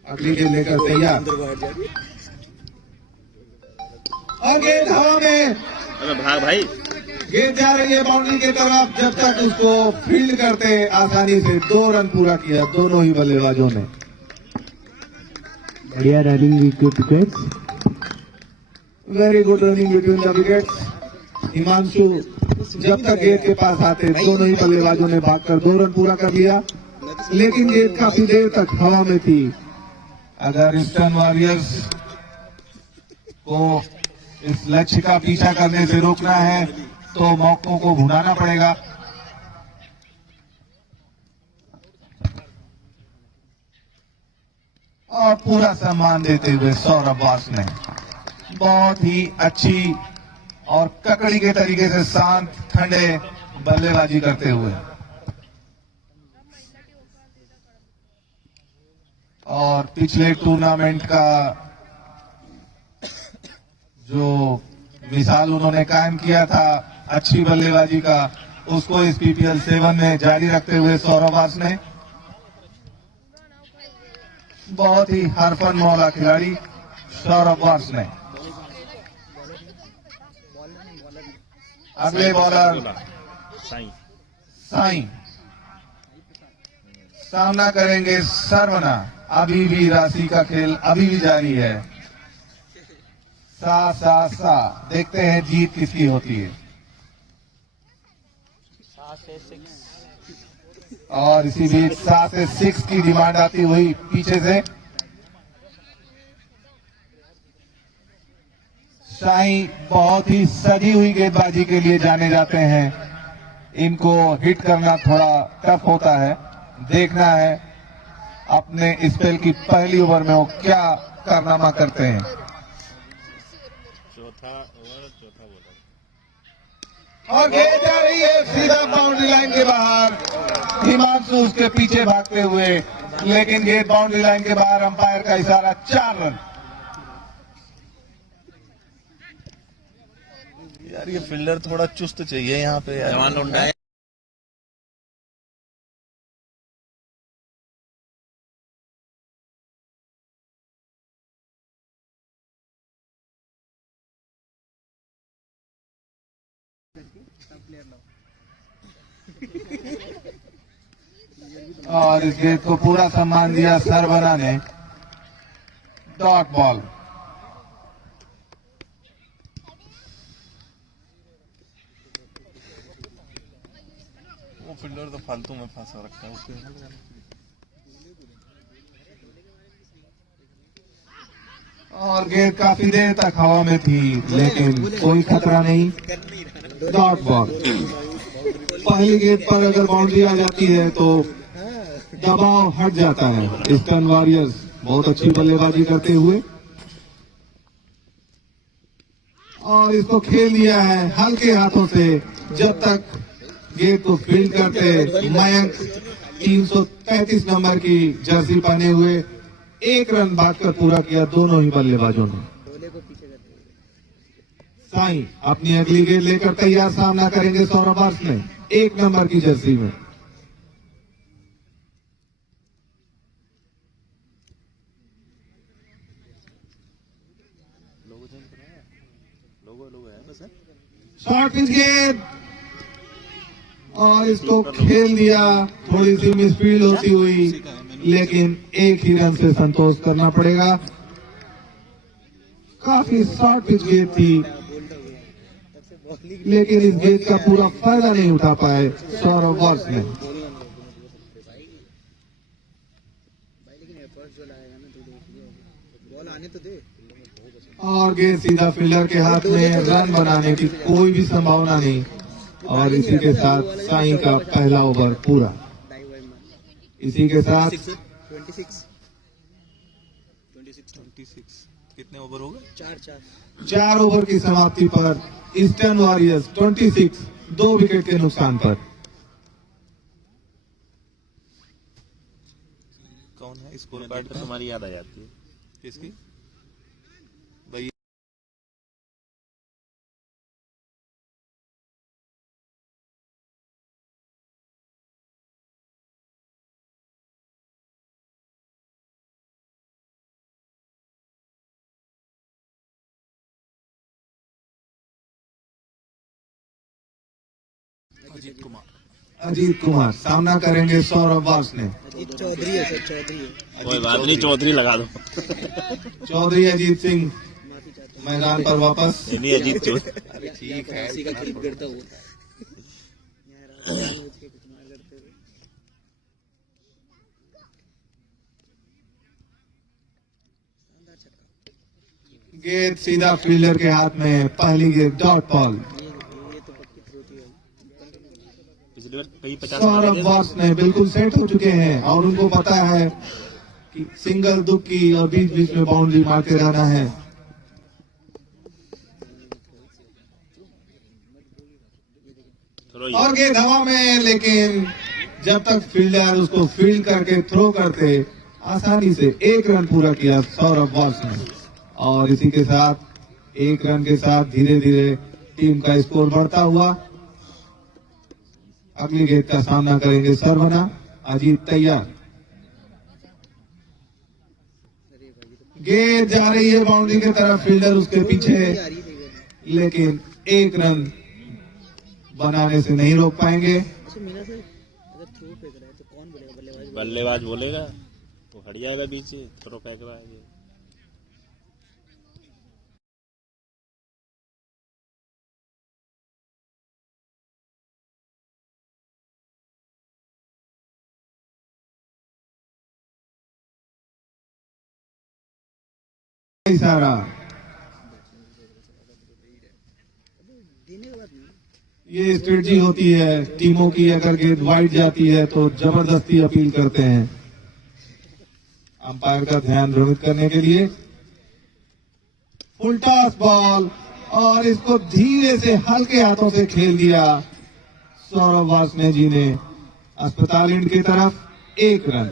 अगली गेंद लेकर तैयार और गेंद हवा में। अरे भाग भाई, गेंद जा रही है बाउंड्री की तरफ। जब तक उसको फील्ड करते आसानी से 2 रन पूरा किया दोनों ही बल्लेबाजों ने। बढ़िया running wickets. Very good running between the wickets. Himanshu जब तक गेंद के पास आते दोनों ही बल्लेबाजों ने भागकर 2 रन पूरा कर लिया, लेकिन गेंद काफी देर तक हवा में थी। अगर ईस्टर्न वॉरियर्स को इस लक्ष्य का पीछा करने से रोकना है तो मौकों को भुनाना पड़ेगा। और पूरा सम्मान देते हुए सौरभ वास ने बहुत ही अच्छी और ककड़ी के तरीके से शांत ठंडे बल्लेबाजी करते हुए और पिछले टूर्नामेंट का जो मिसाल उन्होंने कायम किया था अच्छी बल्लेबाजी का, उसको इस PPL 7 में जारी रखते हुए सौरभ वास ने बहुत ही हरफन मौला खिलाड़ी सौरभ वास ने। अगले बॉलर साईं सामना करेंगे सरवना। अभी भी राशि का खेल अभी भी जारी है। सा देखते हैं जीत किसकी होती है। और इसी बीच 7 से 6 की डिमांड आती हुई पीछे से साईं बहुत ही सजी हुई गेंदबाजी के लिए जाने जाते हैं। इनको हिट करना थोड़ा टफ होता है। देखना है अपने स्पेल की पहली ओवर में वो क्या कारनामा करते हैं। और गेंद जा रही है सीधा बाउंड्री लाइन के बाहर। हिमांशु उसके पीछे भागते हुए, लेकिन गेंद बाउंड्री लाइन के बाहर। अंपायर का इशारा 4 रन। यार ये फील्डर थोड़ा चुस्त चाहिए यहाँ पे यार। जवान लौंडा है। और इस गेंद को पूरा सम्मान दिया सरवना ने। Dot ball. वो फील्डर तो फालतू में फंसा रखा है उसके। और गेंद काफी देर तक हवा में थी, लेकिन कोई खतरा नहीं। Dot ball. पहली गेंद पर अगर बाउंड्री आ जाती है तो दबाव हट जाता है। ईस्टर्न वॉरियर्स बहुत अच्छी बल्लेबाजी करते हुए और इसको खेल लिया है हल्के हाथों से। जब तक गेंद को फील्ड करते मयंक 335 नंबर की जर्सी पहने हुए 1 रन भागकर पूरा किया दोनों ही बल्लेबाजों ने। साईं अपनी अगली गेंद लेकर तैयार। सामना करेंगे सौरभ वास ने 1 नंबर की जर्सी में। शॉर्ट पिच गेंद और इसको खेल दिया। थोड़ी सी मिसफील्ड होती हुई, लेकिन 1 ही रन से संतोष करना पड़ेगा। काफी शॉर्ट पिच गेंद थी, लेकिन इस गेंद का पूरा फायदा नहीं उठा पाए सौरभ वास ने। बॉल आने तो दे। और गेंद सीधा फील्डर के हाथ में, रन बनाने की कोई भी संभावना नहीं। और इसी के साथ साईं का पहला ओवर पूरा। इसी के साथ 26 कितने ओवर हो गए? 4 4 ओवर की समाप्ति पर ईस्टर्न वॉरियर्स 26 2 विकेट के नुकसान पर। कौन है स्कोर कार्ड कार्ड पर तुम्हारी याद आ जाती है। किसकी? भाई अजीत कुमार सामना करेंगे सौरभ वार्ष्णेय। अजीत चौधरी है सर, चौधरी है। कोई बात नहीं, चौधरी लगा दो। चौधरी अजीत सिंह माफी चाहता हूँ। मैदान पर वापस। नहीं अजीत चौधरी। अरे ठीक है, उसी का क्लिप करता हूँ। यार रात के कुछ मार करते हुए। शानदार छक्का। गेंद सीधा फील्डर के हाथ में, पहली गेंद डॉट बॉल। ये तो पक्की थ्रो थी भाई। पिछली बार कई 50 सौरभ वार्ष्णेय बिल्कुल सेट हो चुके हैं और उनको पता है कि सिंगल दुक्की और बीच बीच में बाउंड्री मारते रहना है। और गेंद हवा में, लेकिन जब तक फील्डर उसको फील्ड करके थ्रो करते, आसानी से 1 रन पूरा किया सौरभ वार्ष्णेय। और इसी के साथ 1 रन के साथ धीरे धीरे टीम का स्कोर बढ़ता हुआ। अगली गेंद का सामना करेंगे सरवना। अजीत तैयार। गेंद जा रही है बाउंड्री की तरफ, फील्डर उसके पीछे, लेकिन 1 रन बनाने से नहीं रोक पाएंगे। अच्छा मीना सर, अगर थ्रो फेंक रहा है तो कौन बोलेगा? बल्लेबाज? बल्लेबाज बोलेगा, वो हट जाएगा बीच से, थ्रो फेंक रहा है। इशारा देने के बाद नहीं। ये स्ट्रेटजी होती है टीमों की। अगर गेंद वाइड जाती है तो जबरदस्ती अपील करते हैं अंपायर का ध्यान भ्रमित करने के लिए। फुल टॉस बॉल, और इसको धीरे से हल्के हाथों से खेल दिया सौरभ वार्ष्णेय जी ने अस्पताल एंड की तरफ। 1 रन।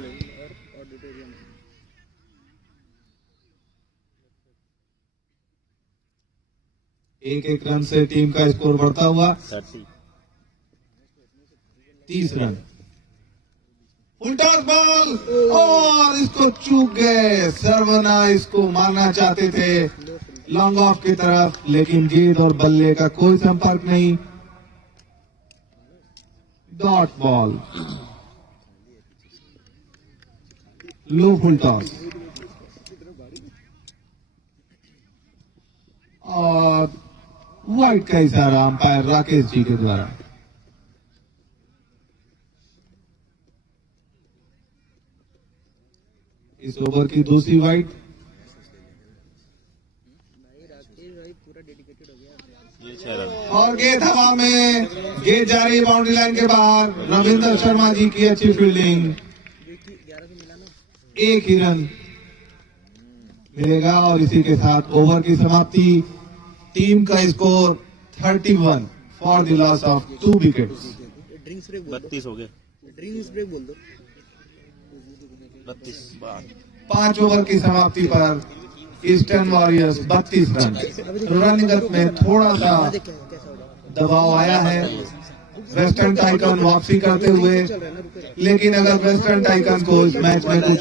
एक रन से टीम का स्कोर बढ़ता हुआ 30 रन। फुल टॉस बॉल, और इसको चूक गए। सरवना इसको मारना चाहते थे लॉन्ग ऑफ की तरफ, लेकिन गेंद और बल्ले का कोई संपर्क नहीं। डॉट बॉल, लो फुल टॉस। और वाइड का इशारा अंपायर राकेश जी के द्वारा। इस ओवर की दूसरी वाइड। भाई राकेश भाई पूरा डेडिकेटेड हो गया। ये 6 रन। और गेंद हवा में, गेंद जा रही है बाउंड्री लाइन के बाहर। रविंद्र शर्मा जी की अच्छी फील्डिंग। 11 से मिला ना। 1 ही रन मिलेगा और इसी के साथ ओवर की समाप्ति। टीम का score 31 for the loss of 2 wickets. Drinks break बोल दो। 32 हो गए। ड्रिंक्स ब्रेक बोल दो। 32 बार। 5 ओवर की समाप्ति पर ईस्टर्न वॉरियर्स 32 रन। रनिंग में थोड़ा सा कैसा हो जाएगा? दबाव आया है वेस्टर्न टाइकन वापसी करते हुए, लेकिन अगर वेस्टर्न टाइकन को इस मैच में कुछ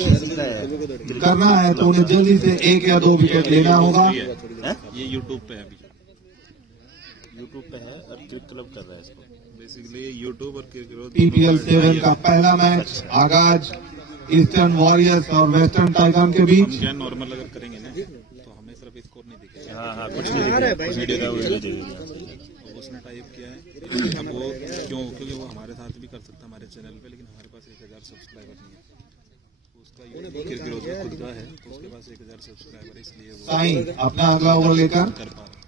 करना है तो उन्हें जल्दी से 1 या 2 विकेट लेना होगा। ये यूट्यूब पे है, अभी यूट्यूब पे है और क्रिकेट क्लब कर रहा है इसको। बेसिकली यूट्यूब और क्रिकेट। पीपीएल 7 का पहला मैच आगाज ईस्टर्न वॉरियर्स और वेस्टर्न टाइकन के बीच। क्या नॉर्मल अगर करेंगे ना तो हमें सिर्फ स्कोर नहीं दिखेगा। हाँ कुछ नहीं दिखेगा, कुछ नहीं दिखेगा, वो नहीं दिखेगा। उसने टाइप किया है। अब वो क्योंकि वो हमारे साथ भी कर सकता है हमारे चैनल पे, लेकिन हमारे पास 1000 सब्सक्राइबर नहीं है। उसका क्रिकेट रोज खुद का है तो उसके पास 1000 सब्सक्राइबर है, इसलिए वो साई अपना अगला ओवर लेकर कर पा रहा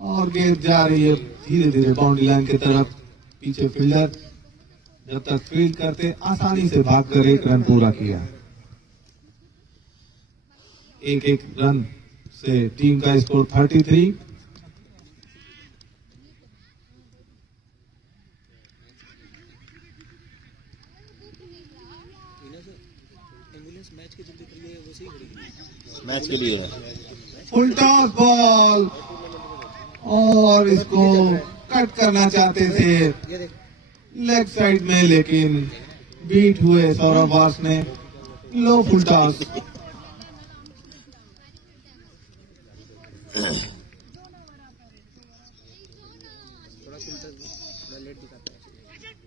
और गेंद जा रही है धीरे धीरे बाउंड्री लाइन की तरफ। पीछे फील्डर जब तक फील्ड करते आसानी से भागकर 1 रन पूरा किया। 1-1 रन से टीम का स्कोर 33। एम्बुलेंस मैच के जल्दी खड़ी है वो सही खड़ी मैच के लिए है। फुल टॉस बॉल और इसको कट करना चाहते थे ये देख लेग साइड में, लेकिन बीट हुए सौरभ वास ने। लो फुल टॉस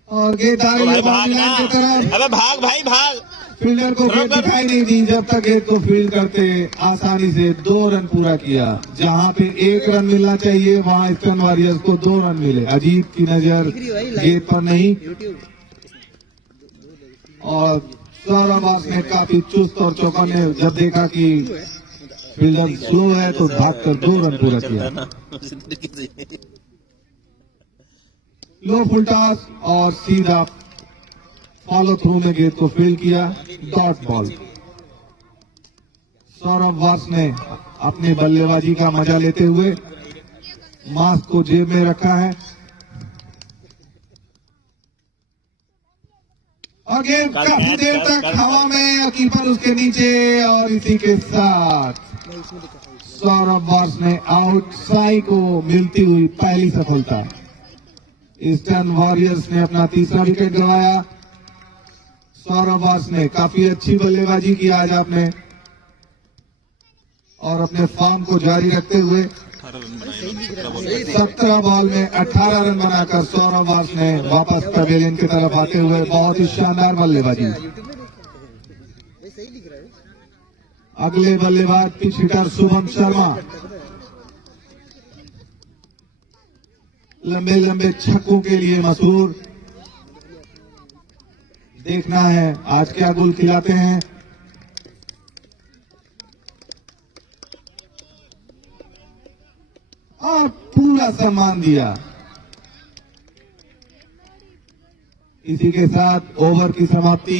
और गेंद आ रही है बाउंड्री लाइन की तरफ। अबे भाग भाई भाग। फील्डर को गेंद दिखाई नहीं दी, जब तक गेंद को फील्ड करते आसानी से 2 रन पूरा किया। जहां पे 1 रन मिलना चाहिए वहां ईस्टर्न वॉरियर्स को 2 रन मिले। अजीत की नजर गेंद पर नहीं और सौरभ वास ने काफी चुस्त और चौकन्ने जब देखा कि फील्डर स्लो है तो भागकर 2 रन पूरा किया। लो फुल टॉस और सीधा फॉलो थ्रू में गेंद को फील्ड किया। Dot ball. सौरभ वास ने अपनी बल्लेबाजी का मजा लेते हुए मास्क को जेब में रखा है और गेंद काफी देर तक हवा में और कीपर उसके नीचे और इसी के साथ सौरभ वास ने आउटसाइड को मिलती हुई पहली सफलता। ईस्टर्न वॉरियर्स ने अपना 3रा विकेट गंवाया। सौरभ वास ने काफी अच्छी बल्लेबाजी की आज आपने और अपने फॉर्म को जारी रखते हुए 17 बॉल में 18 रन बनाकर सौरभ वास ने वापस पवेलियन की तरफ आते हुए बहुत ही शानदार बल्लेबाजी। अगले बल्लेबाज पिच हिटर शुभम शर्मा। लंबे लंबे छक्कों के लिए मशहूर। देखना है आज क्या गोल खिलाते हैं। और पूरा सम्मान दिया। इसी के साथ ओवर की समाप्ति।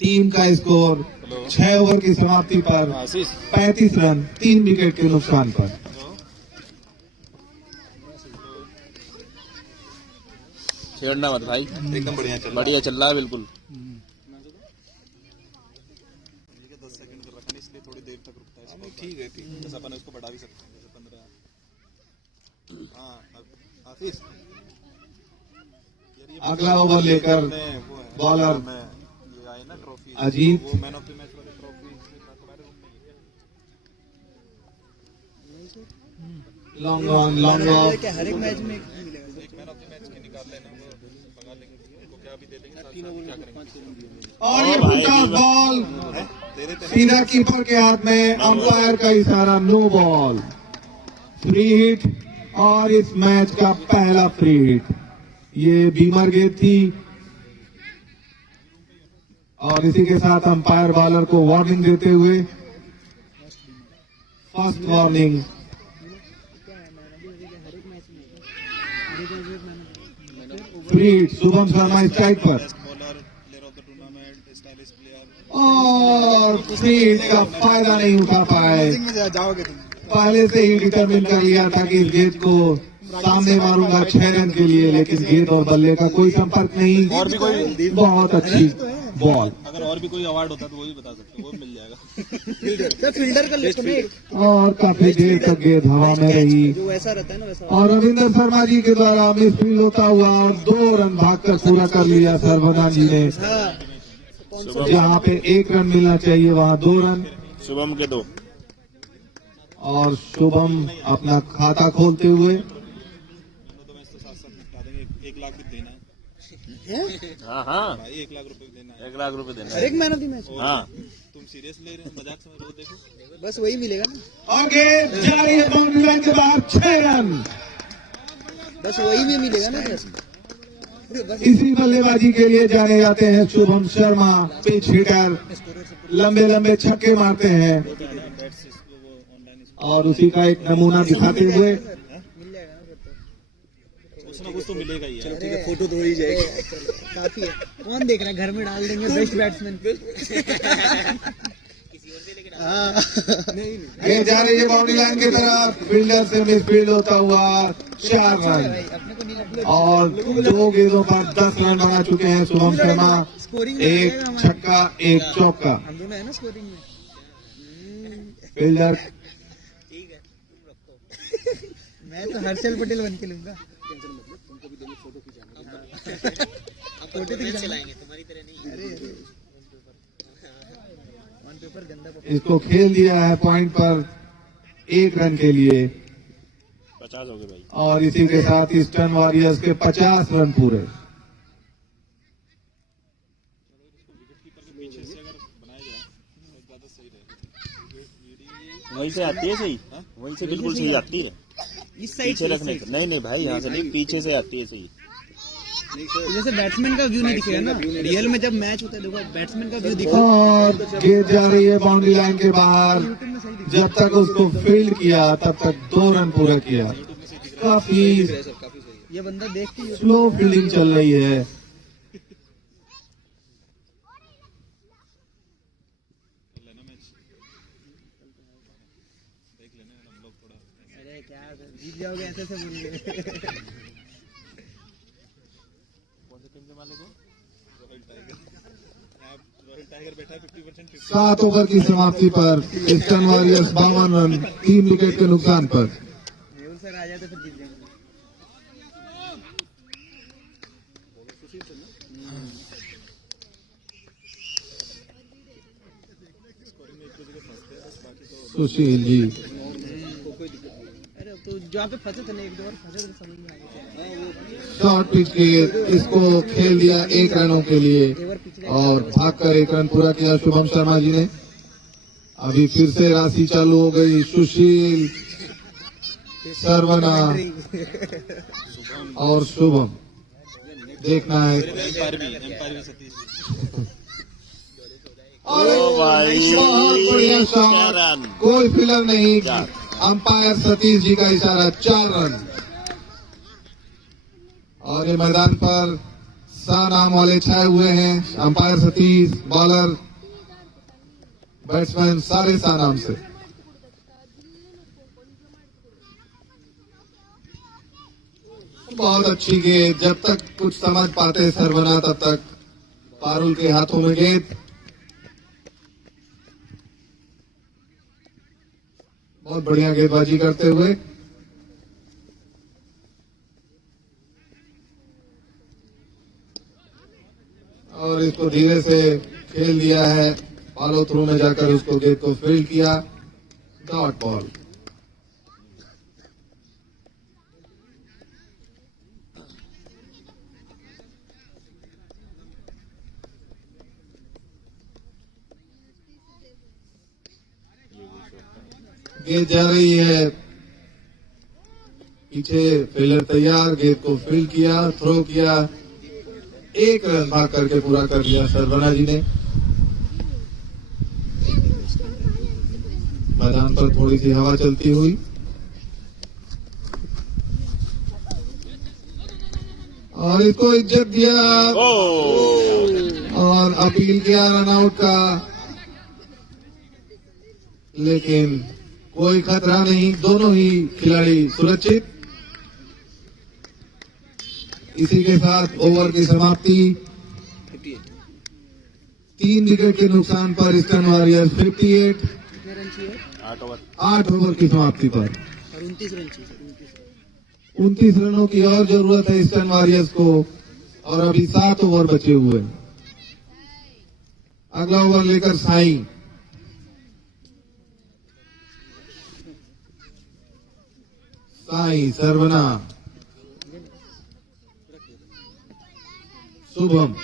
टीम का स्कोर 6 ओवर की समाप्ति पर 35 रन 3 विकेट के नुकसान पर। छेड़ना मत भाई, एकदम बढ़िया चल रहा है बिल्कुल। 10 सेकंड कर रखा है इसलिए थोड़ी देर तक रुकता है। ठीक है ठीक, बस अपन उसको बढ़ा भी सकते हैं जैसे 15। हाँ हाफिज अगला ओवर लेकर बॉलर ये आए ना ट्रॉफी अजीत। वो मैन ऑफ द मैच वाली trophy long on long off. हर एक मैच में एक मैन ऑफ द मैच के निकाल लेना, वो मंगा लेंगे उनको, क्या भी दे देंगे, क्या करेंगे। और ये फुल बॉल सीधा कीपर के हाथ में। अंपायर का इशारा नो बॉल। फ्री हिट और इस मैच का पहला फ्री हिट। ये बीमर गेंद थी और इसी के साथ अंपायर बॉलर को वार्निंग देते हुए first warning. Free hit Shubham Sharma strike पर और फ्री हिट का फायदा नहीं उठा पाए। पहले से ही डिटरमिन कर लिया था कि इस गेंद को सामने मारूंगा 6 रन के लिए, लेकिन गेंद और बल्ले का कोई संपर्क नहीं। और भी कोई बहुत अच्छी बॉल। अगर और भी कोई अवार्ड होता तो वो भी बता सकते, वो मिल जाएगा। फील्डर का लिस्ट में और काफी देर तक गेंद हवा में रही जो वैसा रहता है ना वैसा। और रविंदर शर्मा जी के द्वारा मिस फील्ड होता हुआ और 2 रन भागकर पूरा कर लिया सर्वनाथ जी ने। जहां पे 1 रन मिलना चाहिए वहां 2 रन। शुभम के 2 और शुभम अपना खाता खोलते हुए तो मैं इसको साथ साथ निपटा देंगे। 1 लाख भी देना है हाँ हाँ भाई, 1 लाख रुपए देना है। 1 लाख रुपए देना हर एक मैन ऑफ द मैच। हाँ तुम सीरियस ले रहे हो, मजाक समझ रहे हो? देखो बस वही मिलेगा ना, और गेंद जा रही है बाउंड्री लाइन के बाहर 6 रन। बस वही भी मिलेगा ना। इसी बल्लेबाजी के लिए जाने जाते हैं शुभम शर्मा। पिच हिटर, लंबे लंबे छक्के मारते हैं और उसी का एक नमूना दिखाते हुए कुछ ना कुछ तो मिलेगा ही यार। ठीक है, फोटो तो हो ही जाएगी। काफी है। कौन देख रहा है? घर में डाल देंगे बेस्ट बैट्समैन। ये जा रही है बाउंड्री लाइन की तरफ, फील्डर से मिसफील्ड होता हुआ 4 रन और 2 गेंदों पर 10 रन बना चुके हैं शुभम शर्मा। एक छक्का, एक चौका। हम दोनों है ना स्कोरिंग में। फील्डर ठीक है, तुम रखो। मैं तो हर्षल पटेल बन के लूंगा। तुमको भी देंगे फोटो खिंचाना। फोटो तो चलाएंगे तुम्हारी तरह नहीं। अरे पेपर गंदा इसको खेल दिया है पॉइंट पर 1 रन के लिए 50 हो गए भाई। और इसी के साथ ईस्टर्न वॉरियर्स के 50 रन पूरे। वहीं से आती है सही, वहीं से बिल्कुल सही आती है। इस साइड पीछे रखने का नहीं भाई, यहाँ से नहीं, पीछे से आती है सही। जैसे बैट्समैन का व्यू नहीं दिखेगा ना, रियल में जब मैच होता है देखो बैट्समैन का व्यू दिखा। और गेंद जा रही है बाउंड्री लाइन के बाहर। जब तक उसको फील्ड किया तब तक 2 रन पूरा किया। काफी ये बंदा देख के स्लो फील्डिंग चल रही है। अरे क्या जीत जाओगे ऐसे से बोल रहे। 7 ओवर की समाप्ति पर ईस्टर्न वॉरियर्स 52 रन 3 विकेट के नुकसान पर। मेहुल सर आ जाते फिर जीत जाएंगे। सुशील जी अरे तो जहाँ पे फंसे थे ना, 1-2 बार फंसे थे, समझ में आ गया। शॉर्ट पिच के इसको खेल दिया 1 रनों के लिए और भागकर 1 रन पूरा किया शुभम शर्मा जी ने। अभी फिर से राशि चालू हो गई। सुशील, सरवना और शुभम। देखना है एम्पायर भी सतीश। ओ भाई, बहुत बढ़िया शॉट, कोई फिलर नहीं। अंपायर सतीश जी का इशारा 4 रन। और ये मैदान पर सा नाम वाले छाए हुए हैं। अंपायर सतीश, बॉलर बैट्समैन सारे सा नाम से। बहुत अच्छी गेंद, जब तक कुछ समझ पाते सरवना तब तक पारुल के हाथों में गेंद। बहुत बढ़िया गेंदबाजी करते हुए और इसको धीरे से खेल दिया है। फॉलो थ्रू में जाकर उसको गेंद को फील्ड किया। Dot ball. गेंद जा रही है पीछे, फील्डर तैयार, गेंद को फील्ड किया, थ्रो किया, 1 रन भाग करके पूरा कर दिया सरवना जी ने। मैदान पर थोड़ी सी हवा चलती हुई और इसको इज्जत दिया और अपील किया रन आउट का, लेकिन कोई खतरा नहीं, दोनों ही खिलाड़ी सुरक्षित। इसी के साथ ओवर की समाप्ति। 3 विकेट के नुकसान पर ईस्टर्न वॉरियर्स 58। 8 ओवर की समाप्ति पर और 29 रन चाहिए। 29 रनों की और जरूरत है ईस्टर्न वॉरियर्स को और अभी 7 ओवर बचे हुए हैं। अगला ओवर लेकर साई। साई, सरवना, शुभम।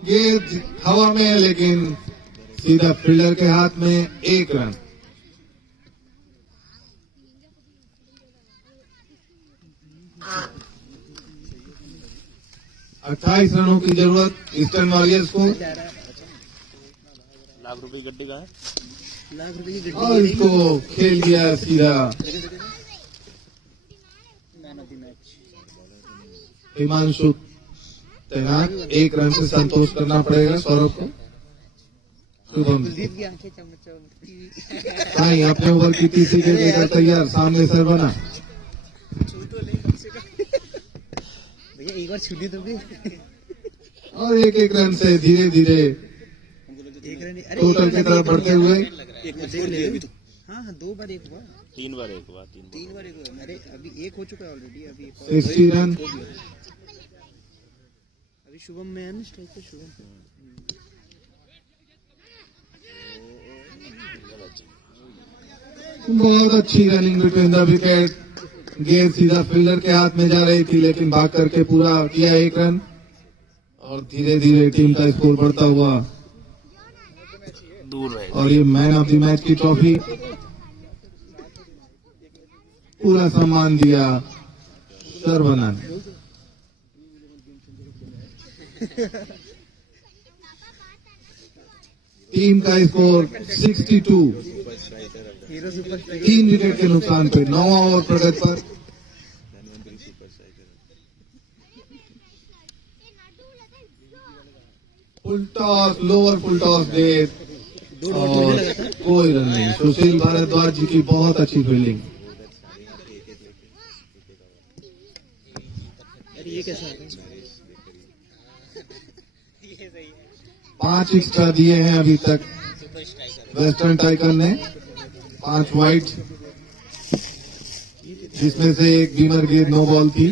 गेंद हवा में है लेकिन सीधा फील्डर के हाथ में। 1 रन। 28 रनों की जरूरत ईस्टर्न वॉरियर्स को। लाख रुपए की गड्डी का है। लाख रुपए की और इसको खेल दिया सीधा। हिमांशु तैनात, 1 रन से संतोष करना पड़ेगा सौरभ को। शुभम की आंखें चमचमती। साई अपने ओवर की तीसरी विकेट लेकर तैयार, सामने सरवना। भैया एक बार छुट्टी तो भी। और 1-1 रन से धीरे धीरे एक रन टोटल की तरफ बढ़ते हुए। हाँ 2 बार 1 हुआ। 3 बार 1 हुआ। 3 बार 1 हुआ। अरे अभी 1 हो चुका है ऑलरेडी। अभी 60 रन। अभी शुभम में है ना स्ट्राइक पे शुभम। बहुत अच्छी रनिंग बिटवीन द विकेट। गेंद सीधा फील्डर के हाथ में जा रही थी, लेकिन भाग करके पूरा किया 1 रन। और धीरे धीरे टीम का स्कोर बढ़ता हुआ दूर रहेगा। और ये मैन ऑफ द मैच की ट्रॉफी पूरा सम्मान दिया सरवना ने। टीम का स्कोर 62। 3 विकेट के नुकसान पे 9वां ओवर प्रगति पर। Full toss, lower full toss डेट और कोई रन नहीं। सुशील भारद्वाज जी की बहुत अच्छी फील्डिंग। ये कैसा है? 5 एक्स्ट्रा दिए हैं अभी तक वेस्टर्न टाइगर ने। 5 वाइड, जिसमें से एक बीमर गेंद नो बॉल थी।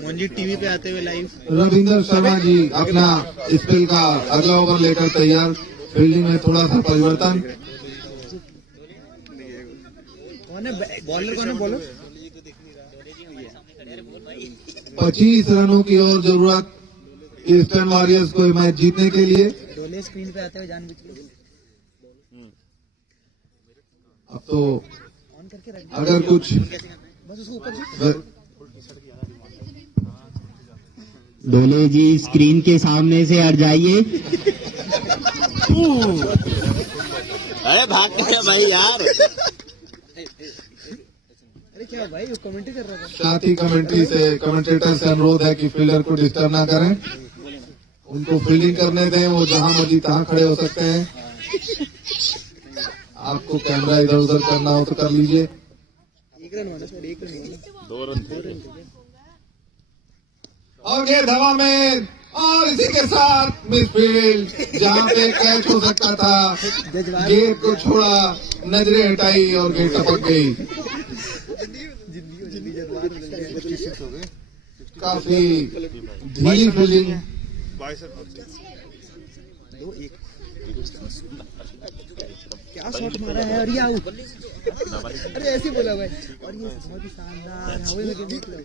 मोहन जी टीवी पे आते हुए लाइव। रविंदर शर्मा जी अपना स्पेल का अगला ओवर लेकर तैयार। फील्डिंग में थोड़ा सा परिवर्तन। कौन है बॉलर? कौन है बॉलर? 25 रनों की और जरूरत ईस्टर्न वॉरियर्स को मैच जीतने के लिए। डोले स्क्रीन पे आते हुए जानबूझ के अब तो ऑन करके रख अगर कुछ बस उसको ऊपर से। डोले जी स्क्रीन के सामने से हट जाइए। अरे भाग गया भाई यार। अरे क्या भाई वो कमेंट्री कर रहा था। साथ ही कमेंटेटर से अनुरोध है कि फील्डर को डिस्टर्ब ना करें, उनको फील्डिंग करने दें। वो जहां मर्जी तहां खड़े हो सकते हैं। आपको कैमरा इधर उधर करना हो तो कर लीजिए। 1 रन हुआ ना सर? 1 रन हुआ ना? 2 रन। और गेंद हवा में और इसी के साथ मिडफील्ड जहां पे कैच हो सकता था, गेंद को छोड़ा, नजरें हटाई और गेंद टपक गई। काफी ढीली फील्डिंग। 2-1 क्या शॉट मारा है और ये आउट। अरे ऐसे बोला भाई। और ये बहुत ही शानदार हवा में गेंद निकला।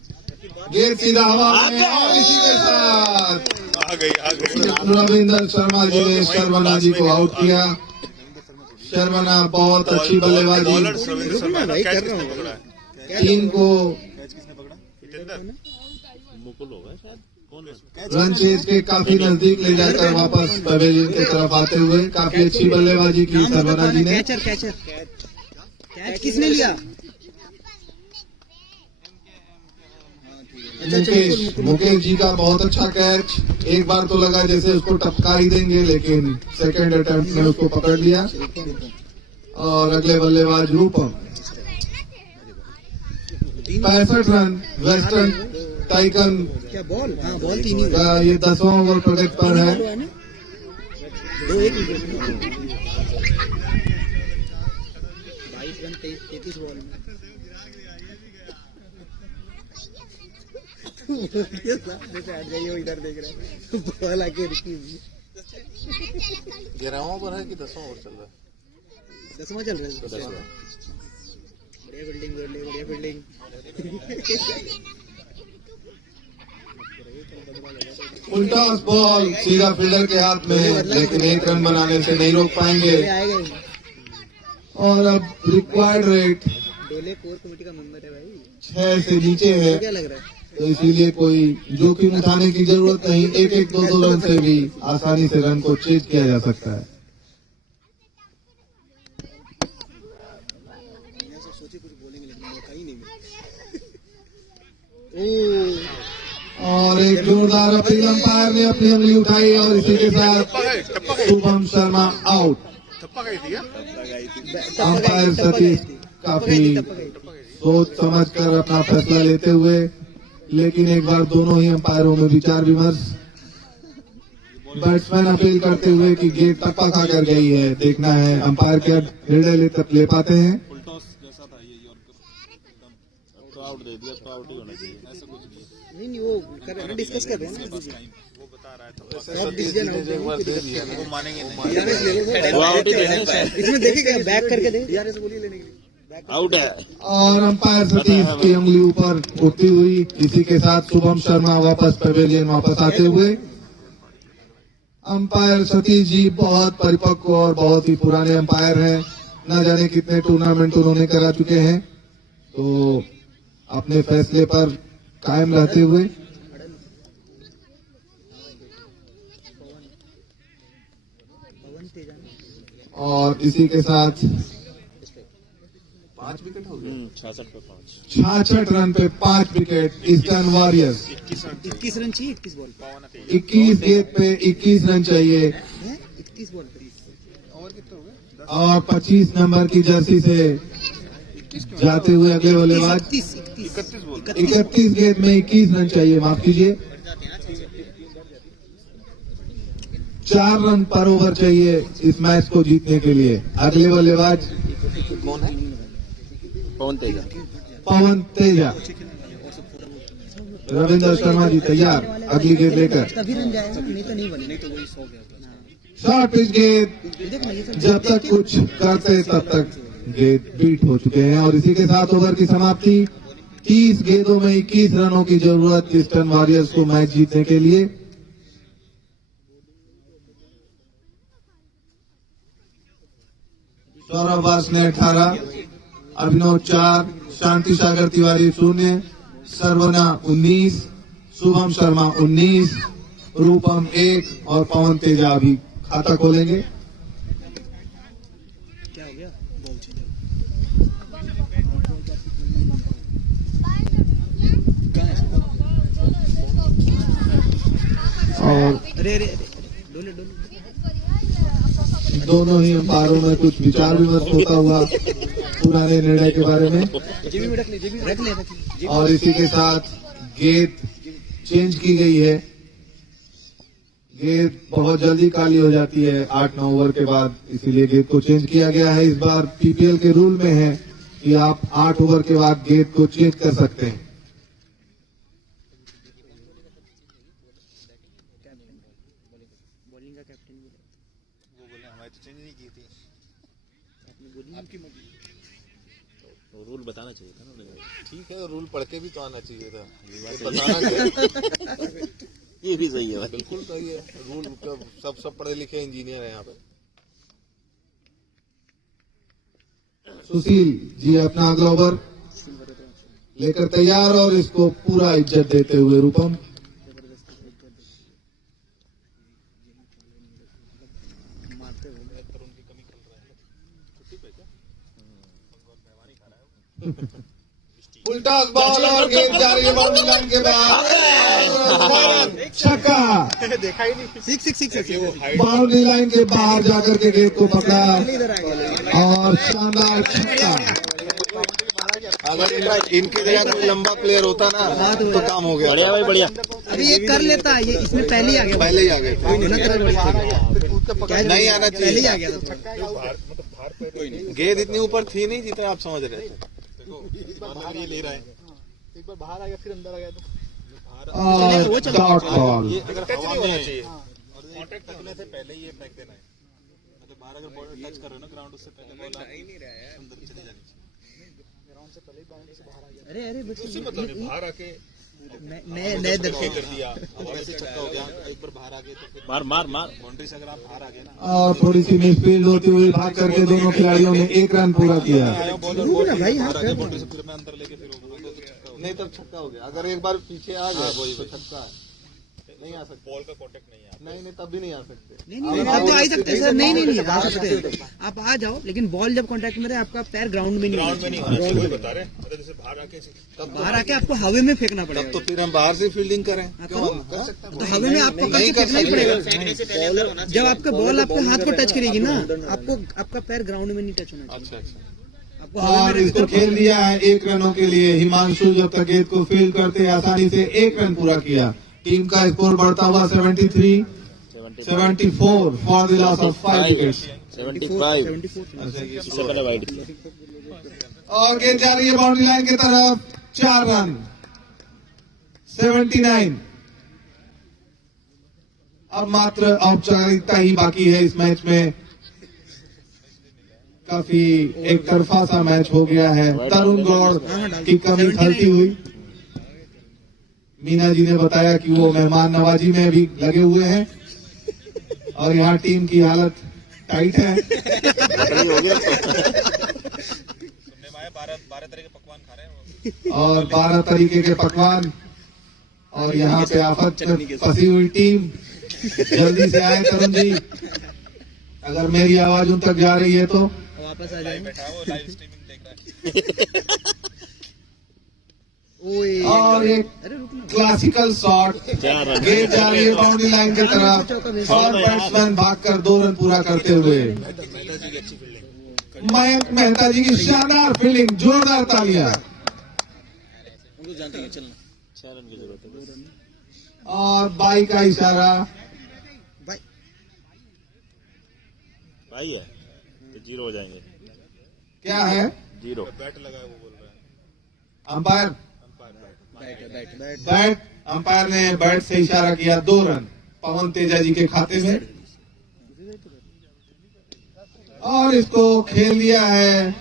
गेंद सीधा हवा में और इसी के साथ आ गई। रविंदर शर्मा जी ने शर्मना जी को आउट किया। शर्मना बहुत अच्छी बल्लेबाजी। भाई कर रहा हूँ। टीम को मुकुल होगा शायद। कौन है? रन चेज के काफी नजदीक ले जाकर वापस पवेलियन की तरफ आते हुए काफी अच्छी बल्लेबाजी की शर्मना जी ने। कैच किसने लिया? मुकेश जी का बहुत अच्छा कैच। एक बार तो लगा जैसे उसको टपका ही देंगे, लेकिन सेकंड अटेम्प्ट में उसको पकड़ लिया। और अगले बल्लेबाज रूपम। 65 रन वेस्टर्न टाइगन क्या बॉल? हाँ बॉल 3 ही का ये 10वां ओवर प्रगति पर है। 2-1 22 रन 33 बॉल में। हट जाइए, इधर देख रहे हैं बॉल आके रुकी हुई। 11वां ओवर है कि 10वां ओवर चल रहा है? 10वां चल रहा है। बढ़िया फील्डिंग, बढ़िया फील्डिंग। उल्टा बॉल सीधा फील्डर के हाथ में है, लेकिन एक रन बनाने से नहीं रोक पाएंगे। आएगा ही। और अब रिक्वायर्ड रेट डोले कोर कमेटी का मेंबर है भाई। 6 से नीचे है, क्या लग रहा है? तो इसीलिए कोई जोखिम उठाने की जरूरत नहीं। एक एक दो रन से भी आसानी से रन को चेज किया जा सकता है। और एक जोरदार अपील, अंपायर ने अपनी उंगली उठाई और इसी के साथ शुभम शर्मा आउट। अंपायर सतीश काफी सोच समझ कर अपना फैसला लेते हुए, लेकिन एक बार दोनों ही अंपायरों में विचार विमर्श। बैट्समैन अपील करते हुए कि गेंद टप्पा खा कर गई है, देखना है अंपायर क्या निर्णय ले पाते हैं। जैसा था ये और आउट दे दिया तो आउट ही होना चाहिए, ऐसा कुछ नहीं। नहीं वो कर रहे हैं, डिस्कस कर रहे हैं ना। वो बता रहा था अब डिसीजन आउट एक बार दे दिया, वो मानेंगे नहीं। डीआरएस ले लो, वो आउट ही देने शायद। इसमें देखेगा बैक करके दे, डीआरएस बोलिए लेने के लिए। आउट है। और अंपायर सतीश की उंगली ऊपर उठती हुई, इसी के साथ शुभम शर्मा वापस पवेलियन वापस आते हुए। अंपायर सतीश जी बहुत परिपक्व और बहुत ही पुराने अंपायर हैं, न जाने कितने टूर्नामेंट उन्होंने करा चुके हैं, तो अपने फैसले पर कायम रहते हुए और इसी के साथ 5 विकेट हो गए। 66 पे 5, 66 रन पे 5 विकेट ईस्टर्न वॉरियर्स। 21 रन चाहिए, 21 बॉल 21 गेंद पे 21 रन चाहिए 21 बॉल पर। और कितना हो गया? और 25 नंबर की जर्सी से जाते हुए अगले बल्लेबाज 31 गेंद में 21 रन चाहिए, माफ कीजिए 4 रन पर ओवर चाहिए इस मैच को जीतने के लिए। अगले बल्लेबाज कौन है? पवन तेजा। पवन तेजा। रविंद्र शर्मा जी तैयार अगली गेंद लेकर। तभी रन जाएगा, नहीं तो नहीं बने, नहीं तो वही 100 गया। शॉर्ट पिच गेंद, जब तक कुछ करते तब तक गेंद बीट हो चुके हैं और इसी के साथ ओवर की समाप्ति। 30 गेंदों में 21 रनों की जरूरत ईस्टर्न वॉरियर्स को मैच जीतने के लिए। सौरभ वास ने 18, अभिनव 4, शांति सागर तिवारी 0, सर्वना 19, शुभम शर्मा 19, रूपम 1 और पवन तेजा अभी खाता खोलेंगे। क्या हो गया? और अरे अरे डोले डोले दोनों ही अंपायरों में कुछ विचार विमर्श होता हुआ पुराने निर्णय के बारे में। जेबी में रख ले। और इसी के साथ गेंद चेंज की गई है। गेंद बहुत जल्दी काली हो जाती है 8-9 ओवर के बाद, इसीलिए गेंद को चेंज किया गया है। इस बार पीपीएल के रूल में है कि आप 8 ओवर के बाद गेंद को चेंज कर सकते हैं। बॉलिंग का कैप्टन भी वो बोले हमारी तो चेंज नहीं की थी। आपकी मर्जी। तो रूल बताना चाहिए था ना उन्हें। ठीक है, रूल पढ़ के भी तो आना चाहिए था, बताना चाहिए। ये भी सही है भाई। बिल्कुल सही है, रूल का सब पढ़े लिखे इंजीनियर है यहाँ पे। सुशील जी अपना अगला ओवर लेकर तैयार और इसको पूरा इज्जत देते हुए रूपम। उल्टा बॉल और गेंद जा रही है बाउंड्री लाइन के बाद, छक्का। देखा ही नहीं। 6 बाउंड्री लाइन के बाहर जाकर के गेंद को पकड़ा और शानदार छक्का। अगर इनकी जगह कोई लंबा प्लेयर होता ना तो काम हो गया। बढ़िया भाई बढ़िया। अभी ये कर लेता है, ये इसमें पहले ही आ गया। पहले ही आ गए। नहीं आना पहले ही आ चाहिए। गया। गेंद इतनी ऊपर थी नहीं जितने आप समझ रहे थे। ये ले रहा है, एक बार बाहर आ गया, फिर अंदर आ गया तो और डॉट बॉल। ये अगर हवा में है और कॉन्टैक्ट करने से पहले ही ये फेंक देना है। मतलब बाहर अगर बॉल टच कर रहे हो ना ग्राउंड, उससे पहले बॉल अंदर चली जानी चाहिए। ग्राउंड से पहले ही बाउंड्री से बाहर आ गया। अरे अरे उससे मतलब नहीं, बाहर आके नए दर्शक कर दिया, अब वैसे छक्का हो गया, एक बार बाहर आ गए तो फिर मार मार मार बाउंड्री से अगर आप बाहर आ गए ना, और थोड़ी सी मिसफील्ड होती हुई भाग करके दोनों खिलाड़ियों ने 1 रन पूरा किया। बॉलर रुक ना भाई, बाहर हाँ, आ गया, कर बाउंड्री से फिर मैं अंदर लेके फिर वो तो छक्का हो गया। नहीं तब छक्का हो गया, अगर एक बार पीछे आ गए तो छक्का है, नहीं आ सकते। बॉल का कांटेक्ट नहीं है। नहीं तब भी नहीं आ सकते। नहीं तब तो आ ही सकते हैं सर। नहीं आ सकते हैं। आप आ जाओ, लेकिन बॉल जब कांटेक्ट में रहे आपका पैर ग्राउंड में नहीं होना चाहिए। वही बता रहे हैं, जैसे बाहर आके बाहर आके आपको हवे में फेंकना पड़ेगा। तो फिर हम बाहर से फील्डिंग करें, क्यों? तो हवे में आपको करके फेंकना ही पड़ेगा। जब आपका बॉल आपके हाथ को टच करेगी ना, आपको आपका पैर ग्राउंड में नहीं टच होना चाहिए। आपको हवे और में इसको खेल दिया है 1 रनों के लिए। हिमांशु जब तक गेंद को फील्ड करते आसानी से 1 रन पूरा किया। टीम का स्कोर बढ़ता हुआ 74 for the loss of 5 wickets. 75 74 इससे पहले वाइड और गेंद जा रही है बाउंड्री लाइन की तरफ। 4 रन 79। अब मात्र औपचारिकता ही बाकी है इस मैच में। काफी एक तरफा सा मैच हो गया है। तरुण गौड़ की कमी खलती हुई। मीना जी ने बताया कि वो मेहमान नवाजी में भी लगे हुए हैं और यहाँ टीम की हालत टाइट है। सुनने में आया 12 तरह के पकवान खा रहे हैं और 12 तरीके के पकवान और यहाँ पे आफत में फंसी हुई टीम। जल्दी से आए तरुण जी, अगर मेरी आवाज उन तक जा रही है तो। वापस आ जाए। बैठा वो लाइव स्ट्रीमिंग देख रहा है। और एक क्लासिकल शॉट, गेंद जा रही है बाउंड्री लाइन की तरफ और बैट्समैन भागकर 2 रन पूरा करते हुए। मयंक मेहता जी की शानदार फील्डिंग, जोरदार तालियां। उनको जानते हैं चलना 6 रन की जरूरत है। और बाई का इशारा। भाई है तो 0 हो जाएंगे। क्या है? 0 बैट लगा है वो बोल रहा है। अंपायर बैट अंपायर ने बैट से इशारा किया। 2 रन पवन तेजा जी के खाते में। और इसको खेल दिया है।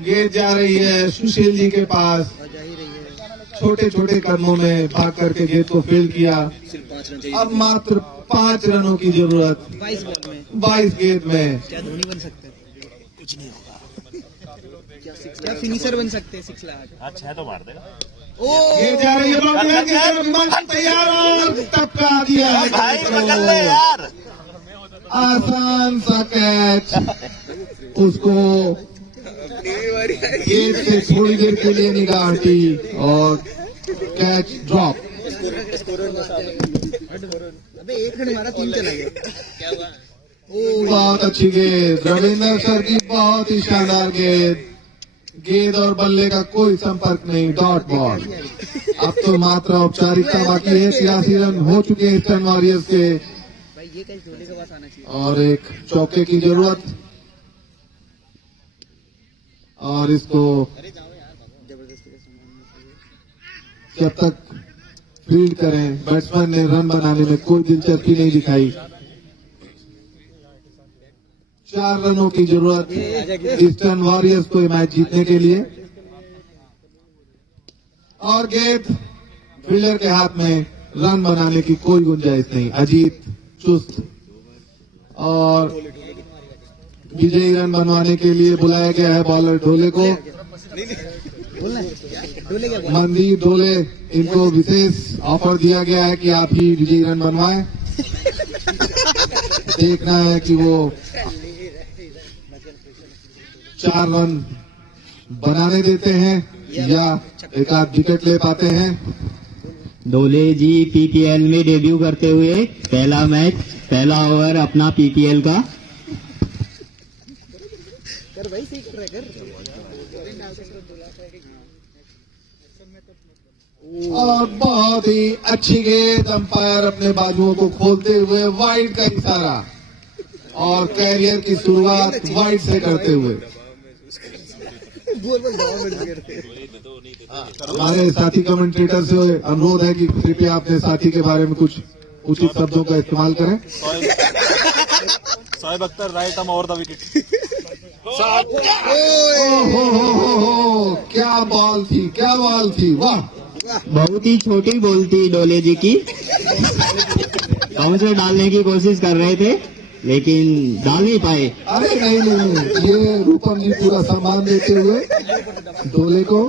गेंद जा रही है सुशील जी के पास। जा ही रही है। छोटे छोटे कदमों में भाग करके गेंद को फील्ड किया। सिर्फ 5 रन चाहिए। अब मात्र 5 रनों की जरूरत 22 बॉल में 22 गेंद में। क्या धोनी बन सकते हैं? कुछ नहीं होगा। क्या फिनिशर बन सकते हैं 6 लाख? हाँ 6 तो मार देगा। गेंद जा रही है बाउंड्री लाइन की तरफ, मंच तैयार और टपका दिया है गेंद को। यार आसान सा कैच। उसको गेंद से थोड़ी देर के लिए निगाह हटी और कैच ड्रॉप। अबे 1 रन मारा 3 चला गया। क्या हुआ? बहुत अच्छी गेंद, रविंदर सर की बहुत ही शानदार गेंद। गेंद और बल्ले का कोई संपर्क नहीं, डॉट बॉल। अब तो मात्र औपचारिकता बाकी है। 83 रन हो चुके हैं ईस्टर्न वॉरियर्स के भाई ये कैच धोनी के पास आना चाहिए। और एक चौके की जरूरत। और इसको जबरदस्ती का सामान जब तक फील्ड करें, बैट्समैन ने रन बनाने में कोई दिलचस्पी नहीं दिखाई। 4 रनों की जरूरत ईस्टर्न वॉरियर्स को मैच जीतने के लिए। और गेंद फील्डर के हाथ में, रन बनाने की कोई गुंजाइश नहीं। अजीत चुस्त और विजयी रन बनवाने के लिए बुलाया गया है बॉलर ढोले को। बोलना है डोले क्या बोला? मनदीप ढोले, इनको विशेष ऑफर दिया गया है कि आप ही विजयी रन बनवाएं। देखना है कि वो 4 रन बनाने देते हैं या एक आध विकेट ले पाते हैं। डोले जी पीपीएल में डेब्यू करते हुए पहला मैच, पहला ओवर अपना पीपीएल का। कर भाई सही कर रहा है, कर। और बहुत ही अच्छी गेंद, अंपायर अपने बाजुओं को खोलते हुए वाइड का इशारा और कैरियर की शुरुआत वाइड से करते हुए। हमारे साथी कमेंटेटर से अनुरोध है कि कृपया अपने साथी के बारे में कुछ उचित शब्दों का इस्तेमाल करें। Sahib Akhtar right arm over the wicket. हो, क्या बॉल थी, क्या बॉल थी, वाह। बहुत ही छोटी बॉल थी डोले जी की। काउंटर डालने की कोशिश कर रहे थे लेकिन डाल नहीं पाए। अरे नहीं, ये रूपम जी पूरा सम्मान देते हुए डोले को।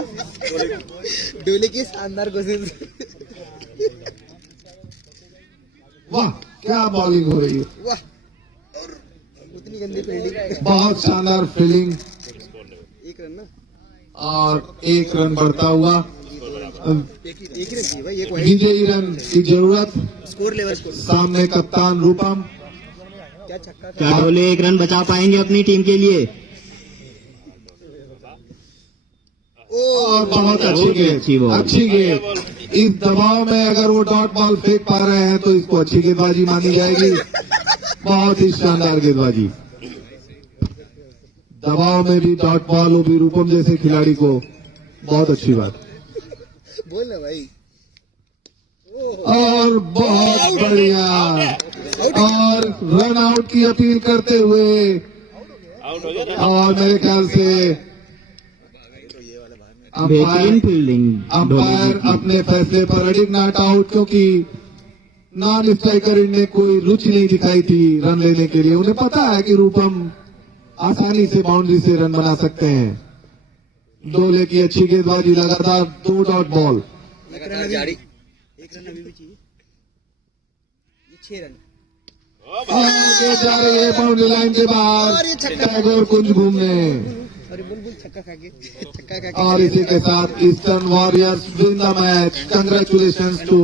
डोले की शानदार कोशिश। वाह क्या बॉलिंग हो रही है, वाह, और उतनी गंदी फील्डिंग। बहुत शानदार फील्डिंग। एक रन ना, और 1 रन बढ़ता हुआ। एक ही रन चाहिए भाई, एक वही विजयी रन की जरूरत। Score level score. सामने कप्तान रूपम। क्या छक्का। क्या डोले 1 रन बचा पाएंगे अपनी टीम के लिए? और बहुत अच्छी बहुत अच्छी गेंद, बॉल। अच्छी गेंद। इस दबाव में अगर वो डॉट बॉल फेंक पा रहे हैं तो इसको अच्छी गेंदबाजी मानी जाएगी। बहुत ही शानदार गेंदबाजी। दबाव में भी डॉट बॉल, वो भी रूपम जैसे खिलाड़ी को, बहुत अच्छी बात। बोल ना भाई। और बहुत बढ़िया, और रन आउट की अपील करते हुए, और मेरे ख्याल से बेहतरीन फील्डिंग डोले जी अंपायर की। अपने फैसले पर अडिग नॉट आउट, क्योंकि नॉन स्ट्राइकर ने कोई रुचि नहीं दिखाई थी रन लेने के लिए। उन्हें पता है कि रूपम आसानी से बाउंड्री से रन बना सकते हैं। डोले की अच्छी गेंदबाजी, लगातार 2 डॉट बॉल। एक रन अभी भी चाहिए। ये 6 रन। आगे जा रही है बाउंड्री लाइन के बाहर, टैगोर कुंज घूमने। अरे बुलबुल छक्का खा के और इसी के साथ Eastern Warriors win the match. Congratulations to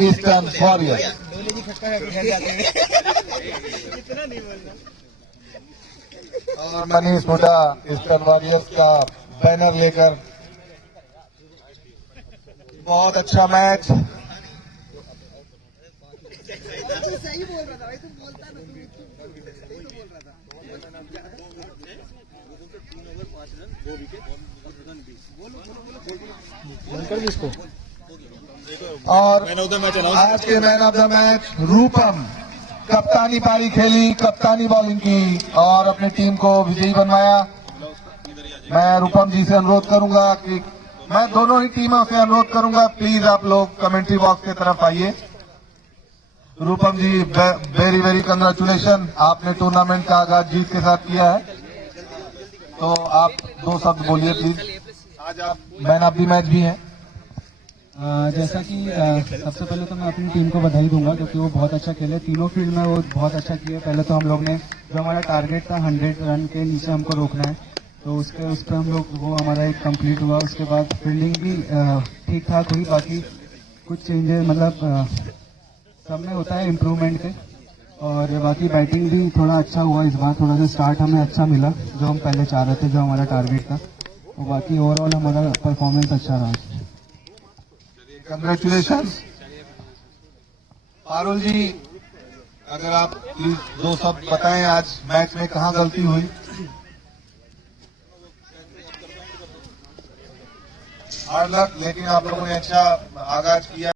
Eastern Warriors. डोले जी छक्का खा के घर जाते हैं। इतना नहीं बोलना। और मनीष हुडा ईस्टर्न वॉरियर्स का बैनर लेकर। बहुत अच्छा मैच। सही बोल रहा था भाई, तुम बोलता ना, सही तो बोल रहा था। और आज के मैन ऑफ द मैच रूपम। कप्तानी पारी खेली, कप्तानी बॉलिंग की और अपनी टीम को विजयी बनवाया। मैं रूपम जी से अनुरोध करूंगा कि मैं दोनों ही टीमों से अनुरोध करूंगा, प्लीज आप लोग कमेंट्री बॉक्स की तरफ आइए। रूपम जी वेरी वेरी कंग्रेचुलेशन, आपने टूर्नामेंट का आगाज जीत के साथ किया है। तो आप 2 शब्द बोलिए प्लीज। आज आप मैन ऑफ द मैच भी हैं। जैसा कि सबसे पहले तो मैं अपनी टीम को बधाई दूंगा क्योंकि वो बहुत अच्छा खेले, तीनों फील्ड में वो बहुत अच्छा किया। पहले तो हम लोग ने, जो हमारा टारगेट था 100 रन के नीचे हमको रोकना है, तो उस पर हम लोग, वो हमारा एक कंप्लीट हुआ। उसके बाद फील्डिंग भी ठीक ठाक हुई, बाकी कुछ चेंजेस मतलब सब में होता है इम्प्रूवमेंट के। और बाकी बैटिंग भी थोड़ा अच्छा हुआ इस बार, थोड़ा सा स्टार्ट हमें अच्छा मिला जो हम पहले चाह रहे थे, जो हमारा टारगेट था। और बाकी ओवरऑल हमारा परफॉर्मेंस अच्छा रहा। कंग्रेचुलेशन। पारुल जी, अगर आप प्लीज 2 शब्द बताएं, आज मैच में कहां गलती हुई? हार्ड लक, लेकिन आप लोगों ने अच्छा आगाज किया।